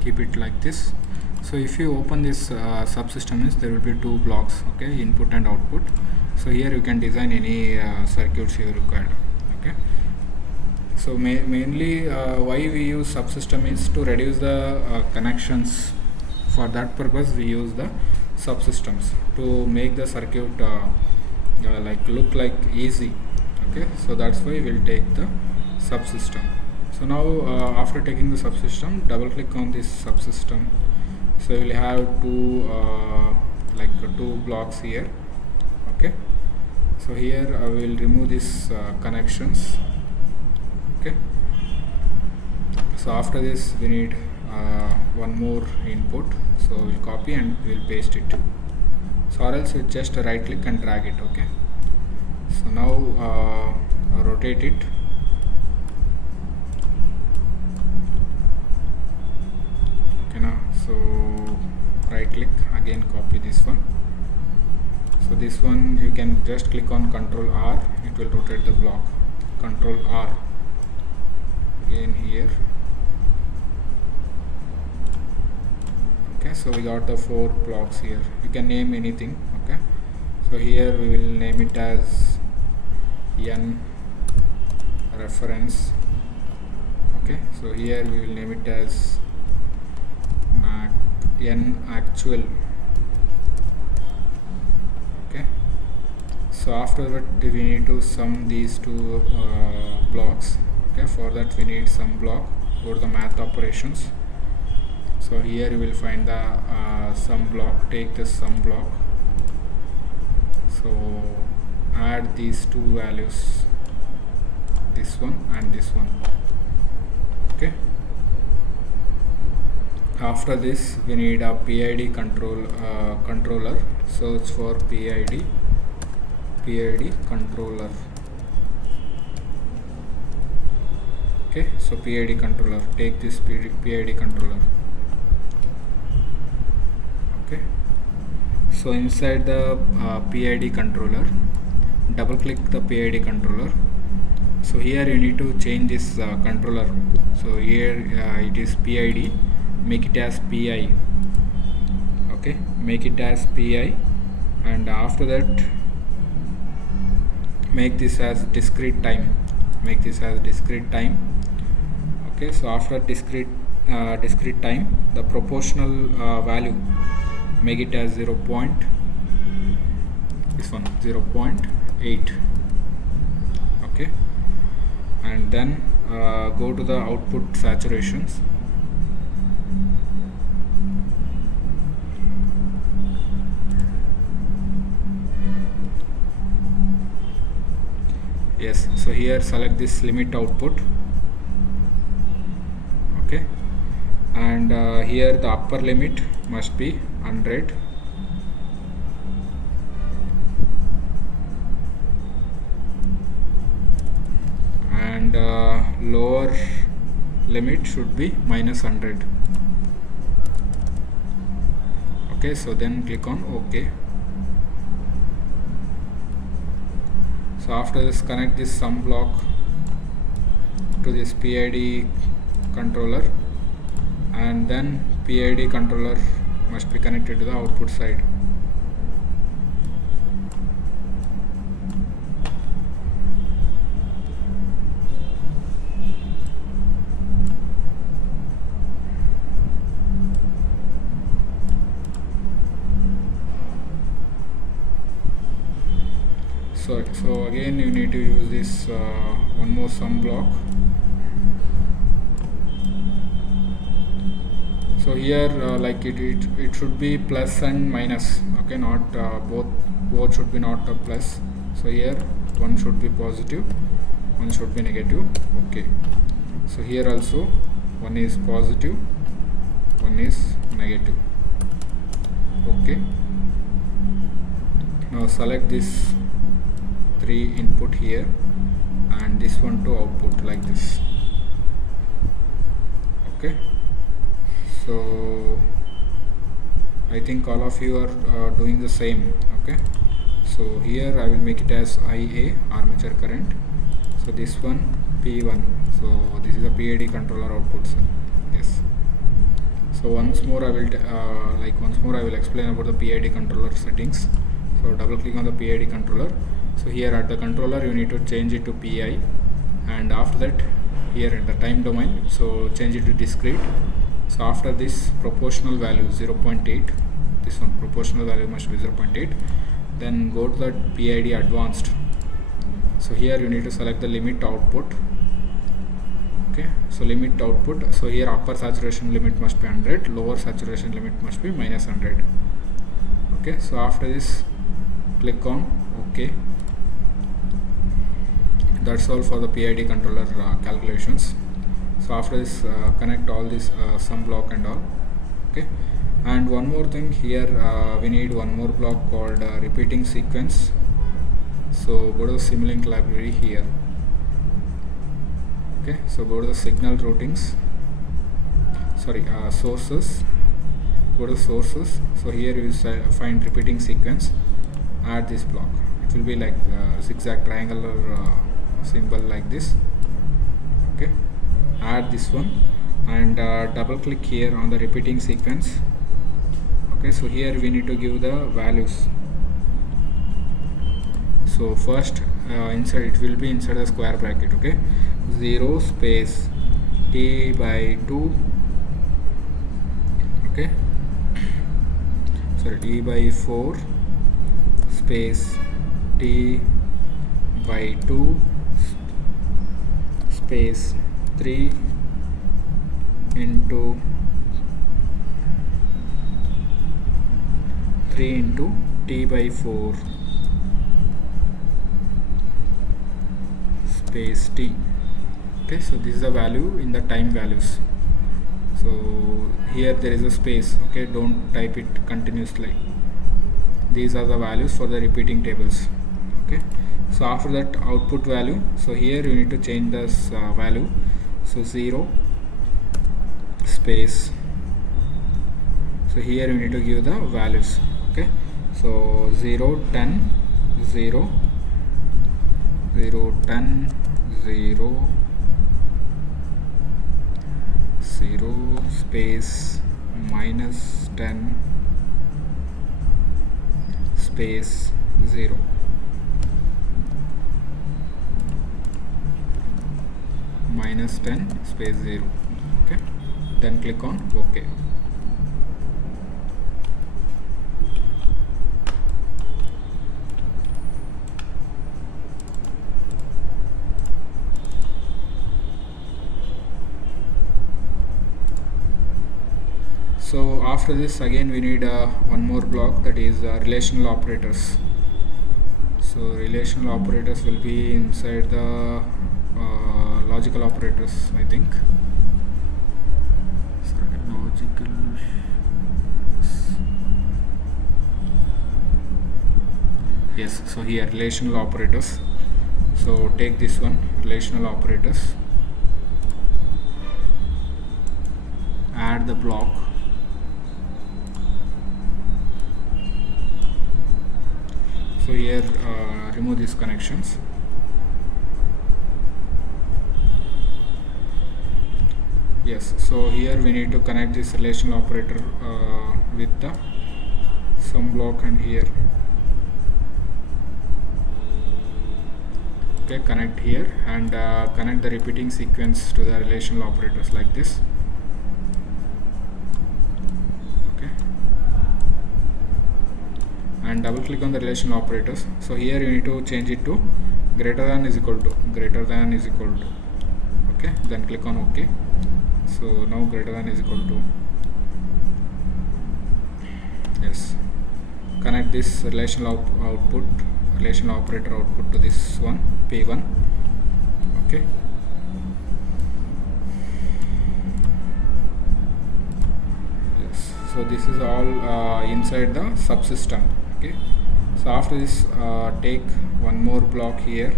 Keep it like this. So if you open this subsystem, there will be 2 blocks, okay, input and output. So here you can design any circuits you require. Okay, so mainly why we use subsystem is to reduce the connections. For that purpose we use the subsystems to make the circuit like look like easy. Okay, so that's why we'll take the subsystem. So now after taking the subsystem, double click on this subsystem. So we'll have two blocks here. Okay, so here I will remove these connections. Okay, so after this we need one more input, so we'll copy and we'll paste it. So or else you just right click and drag it. Okay, so now rotate it. So right click, again copy this one. So this one you can just click on Ctrl R, it will rotate the block. Ctrl R again here. Okay, so we got the 4 blocks here. You can name anything. Okay, so here we will name it as N reference. Okay, so here we will name it as N actual. Okay, so after that we need to sum these 2 blocks. Okay, for that we need sum block. Go to the math operations. So here you will find the sum block. Take the sum block. So add these 2 values, this one and this one. Okay, after this we need a PID controller. Search for PID controller. Okay, so PID controller, take this PID controller. Okay, so inside the PID controller, double click the PID controller. So here you need to change this controller. So here it is PID, make it as PI. Okay, make it as PI, and after that make this as discrete time. Make this as discrete time. Okay, so after discrete time, the proportional value, make it as 0.8. Okay, and then go to the output saturations. Yes, so here select this limit output. Okay, and here the upper limit must be 100. And lower limit should be -100. Okay, so then click on OK. So after this, connect this sum block to this PID controller, and then PID controller must be connected to the output side. So again you need to use this one more sum block. So here like it should be plus and minus, okay, not both should be not a plus. So here one should be positive, one should be negative. Okay, so here also one is positive, one is negative. Okay, now select this 3 input here and this one to output like this. Okay, so I think all of you are doing the same. Okay, so here I will make it as IA, armature current. So this one P1, so this is a PID controller output, sir. Yes. So once more I will explain about the PID controller settings. So double click on the PID controller. So here at the controller you need to change it to PI, and after that here in the time domain, so change it to discrete. So after this proportional value 0.8, this one proportional value must be 0.8. Then go to the PID advanced. So here you need to select the limit output. Okay, so limit output, so here upper saturation limit must be 100, lower saturation limit must be -100. Okay, so after this click on OK. That's all for the PID controller calculations. So after this connect all this sum block and all. Okay, and one more thing here, we need one more block called repeating sequence. So go to the Simulink library here. Okay, so go to the signal routings, sources, go to sources. So here you will find repeating sequence, add this block. It will be like zigzag triangular symbol like this. Okay, add this one and double click here on the repeating sequence. Okay, so here we need to give the values. So first inside, it will be inside the square bracket. Okay, 0 space T by 2. Okay, sorry, T by 4 space T by 2 space 3 into T by 4 space T. Okay, so this is the value in the time values. So here there is a space. Okay, don't type it continuously. These are the values for the repeating tables. Okay, so after that output value, so here you need to change this value. So 0 space, so here you need to give the values. Okay, so 0 10 0 0 10 0 0 space -10 space 0. -10 space 0. Okay, then click on OK. So after this again we need one more block, that is relational operators. So relational operators will be inside the logical operators, I think. Sorry, logical. Yes, so here relational operators. So take this one, relational operators. add the block. So here remove these connections. Yes, so here we need to connect this relational operator with the sum block, and here okay, connect here, and connect the repeating sequence to the relational operators like this. Okay, and double click on the relational operators. So here you need to change it to greater than is equal to, greater than is equal to. Okay, then click on OK. So now greater than is equal to, yes, connect this relational relational operator output to this one, P1. Okay, yes, so this is all inside the subsystem. Okay, so after this take one more block here.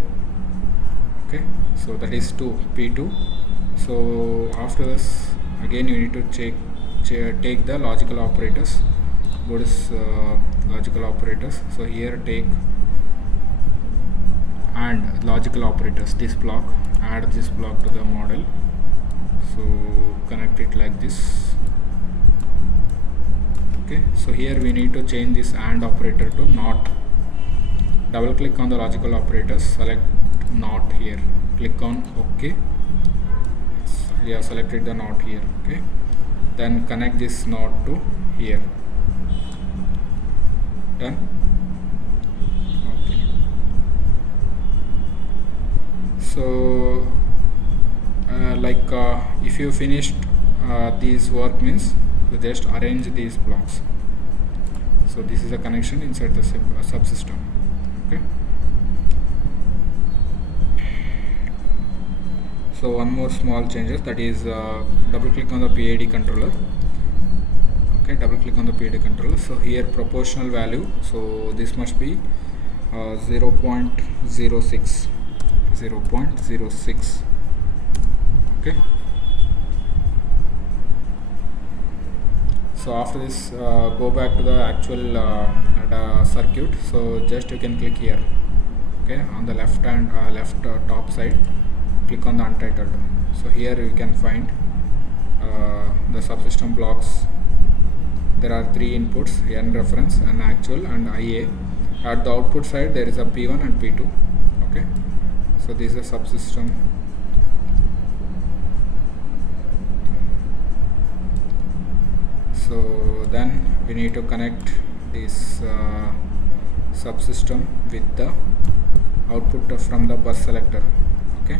Okay, so that is 2 P2. So after this again you need to take the logical operators. Go to logical operators. So here take and logical operators, this block, add this block to the model. So connect it like this. Okay, so here we need to change this AND operator to NOT. Double click on the logical operators, select NOT here, click on OK. We have selected the NOT here. Okay, then connect this NOT to here. Done. Okay, so if you finished this work means you just arrange these blocks. So this is a connection inside the subsystem. Okay, so one more small changes, that is double click on the PID controller. Okay, double click on the PID controller. So here proportional value, so this must be 0.06. Okay, so after this go back to the actual circuit. So just you can click here. Okay, on the left top side, click on the untitled. So here you can find the subsystem blocks. There are 3 inputs, N reference, N actual, and IA. At the output side there is a P1 and P2. Okay, so this is a subsystem. So then we need to connect this subsystem with the output from the bus selector. Okay,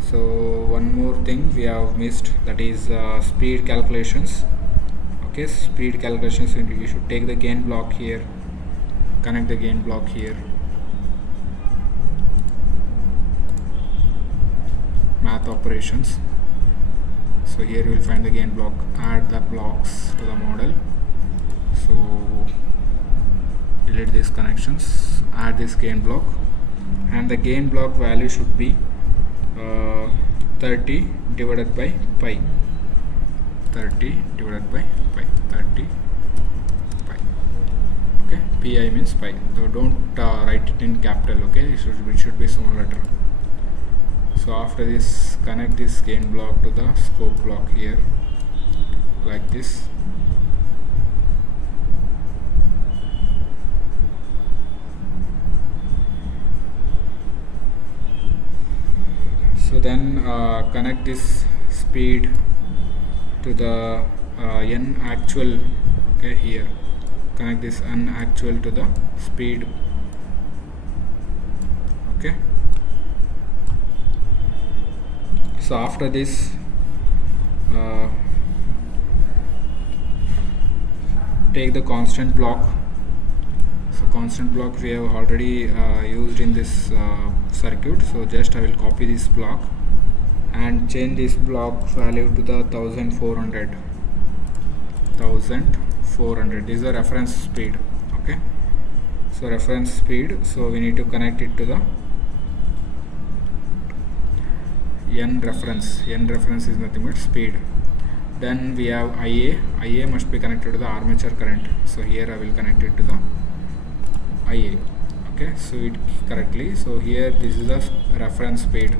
so one more thing we have missed, that is speed calculations. Okay, speed calculations, you should take the gain block here, connect the gain block here, math operations. So here you will find the gain block, add the blocks to the model. So delete these connections, add this gain block, and the gain block value should be 30 divided by pi. 30 divided by pi. 30 pi. Okay, pi means pi. So don't write it in capital. Okay, it should be small letter. So after this, connect this gain block to the scope block here, like this. So then connect this speed to the N actual. Okay, here connect this N actual to the speed. Okay, so after this take the constant block. So constant block we have already used in this circuit, so just I will copy this block and change this block value to the 1400. This is a reference speed. Okay, so reference speed, so we need to connect it to the N reference. N reference is nothing but speed. Then we have IA must be connected to the armature current, so here I will connect it to the IA. Okay, so it correctly. So here this is the reference speed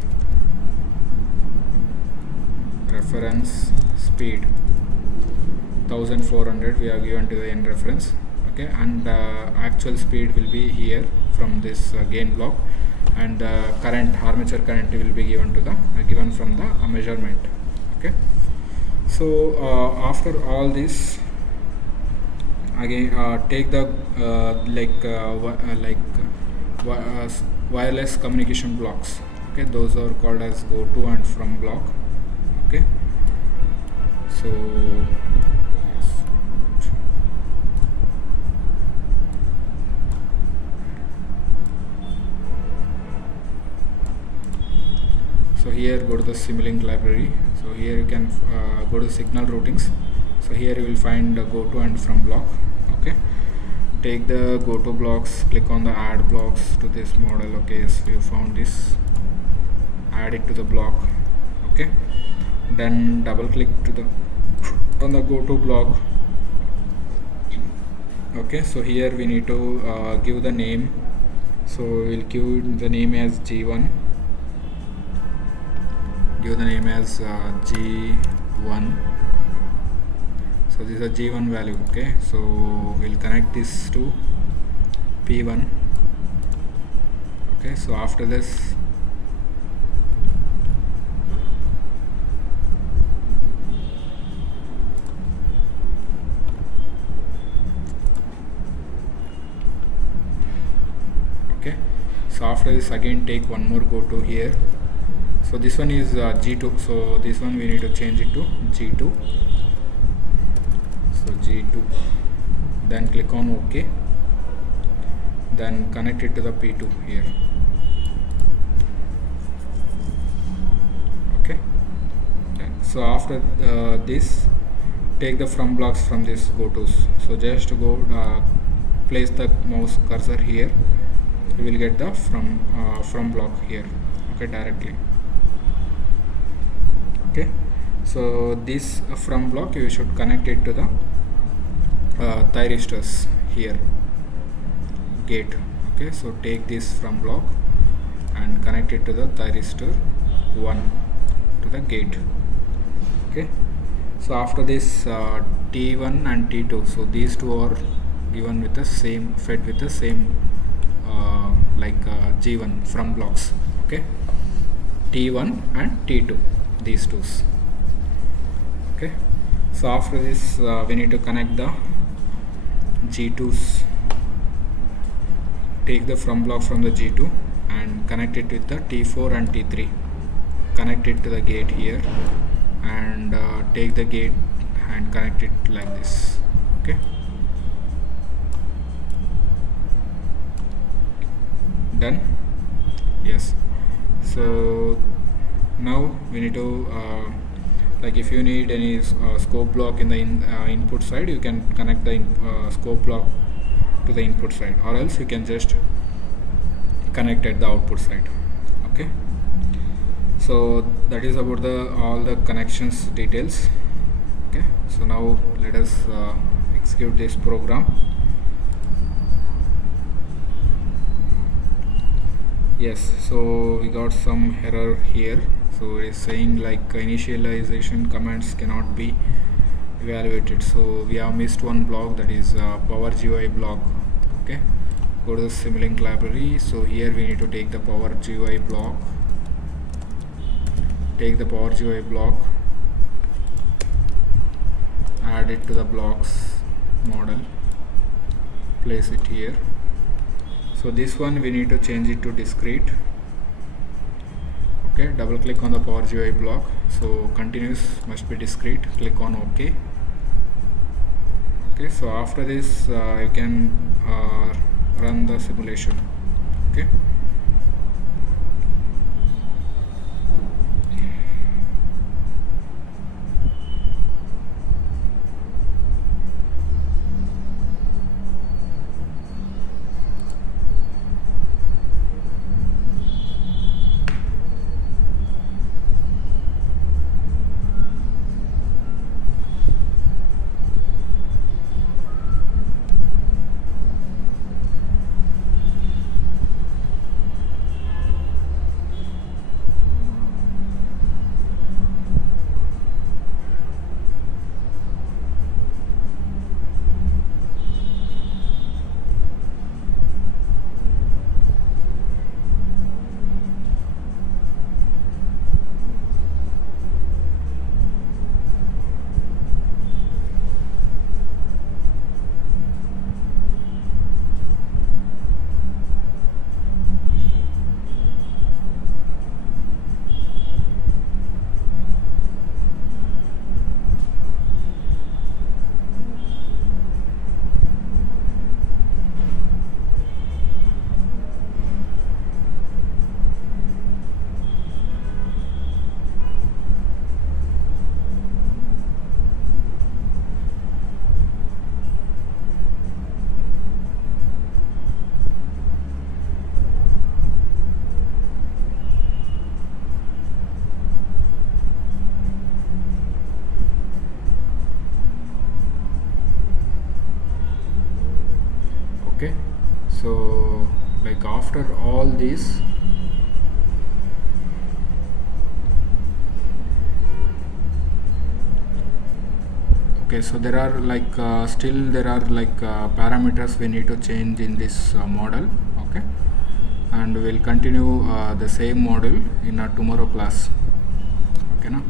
1400 we have given to the end reference. Okay, and actual speed will be here from this gain block, and current, armature current, will be given to the given from the measurement. Okay, so after all this, again take the wireless communication blocks. Okay, those are called as go to and from block. Okay, so so here go to the Simulink library. So here you can go to signal routings. So here you will find go to and from block. Okay, take the go to blocks, click on the add blocks to this model. Okay, yes, we found this, add it to the block. Okay, then double click to the on the go to block. Okay, so here we need to give the name. So we'll give the name as G1, give the name as G1. So this is a G1 value. Okay, so we'll connect this to P1. Okay, so after this, okay, so after this again take one more go to here. So this one is G2, so this one we need to change it to G2. So G2, then click on OK, then connect it to the P2 here. Okay, so after this, take the from blocks from this go tos. So just go place the mouse cursor here, you will get the from block here. Okay, directly. Okay, so this from block you should connect it to the thyristors here, gate. Okay, so take this from block and connect it to the thyristor 1 to the gate. Okay, so after this T1 and T2, so these two are given with the same, fed with the same G1 from blocks. Okay, T1 and T2, these two. Okay, so after this we need to connect the G2s. Take the from block from the G2 and connect it with the T4 and T3. Connect it to the gate here, and take the gate and connect it like this. Okay, done. Yes, so now we need to if you need any scope block in the input side, you can connect the scope block to the input side, or else you can just connect at the output side. Okay, so that is about all the connections details. Okay, so now let us execute this program. Yes, so we got some error here. So it is saying initialization commands cannot be evaluated. So we have missed one block, that is power GUI block. Okay, go to the Simulink library. So here we need to take the power GUI block. Take the power GUI block, add it to the blocks model, place it here. So this one we need to change it to discrete. Okay, double click on the power GUI block. So continuous must be discrete. Click on OK. Okay, so after this you can run the simulation. Okay. So like after all these, okay, so there are like still there are like parameters we need to change in this model. Okay, and we'll continue the same model in our tomorrow class. Okay, now.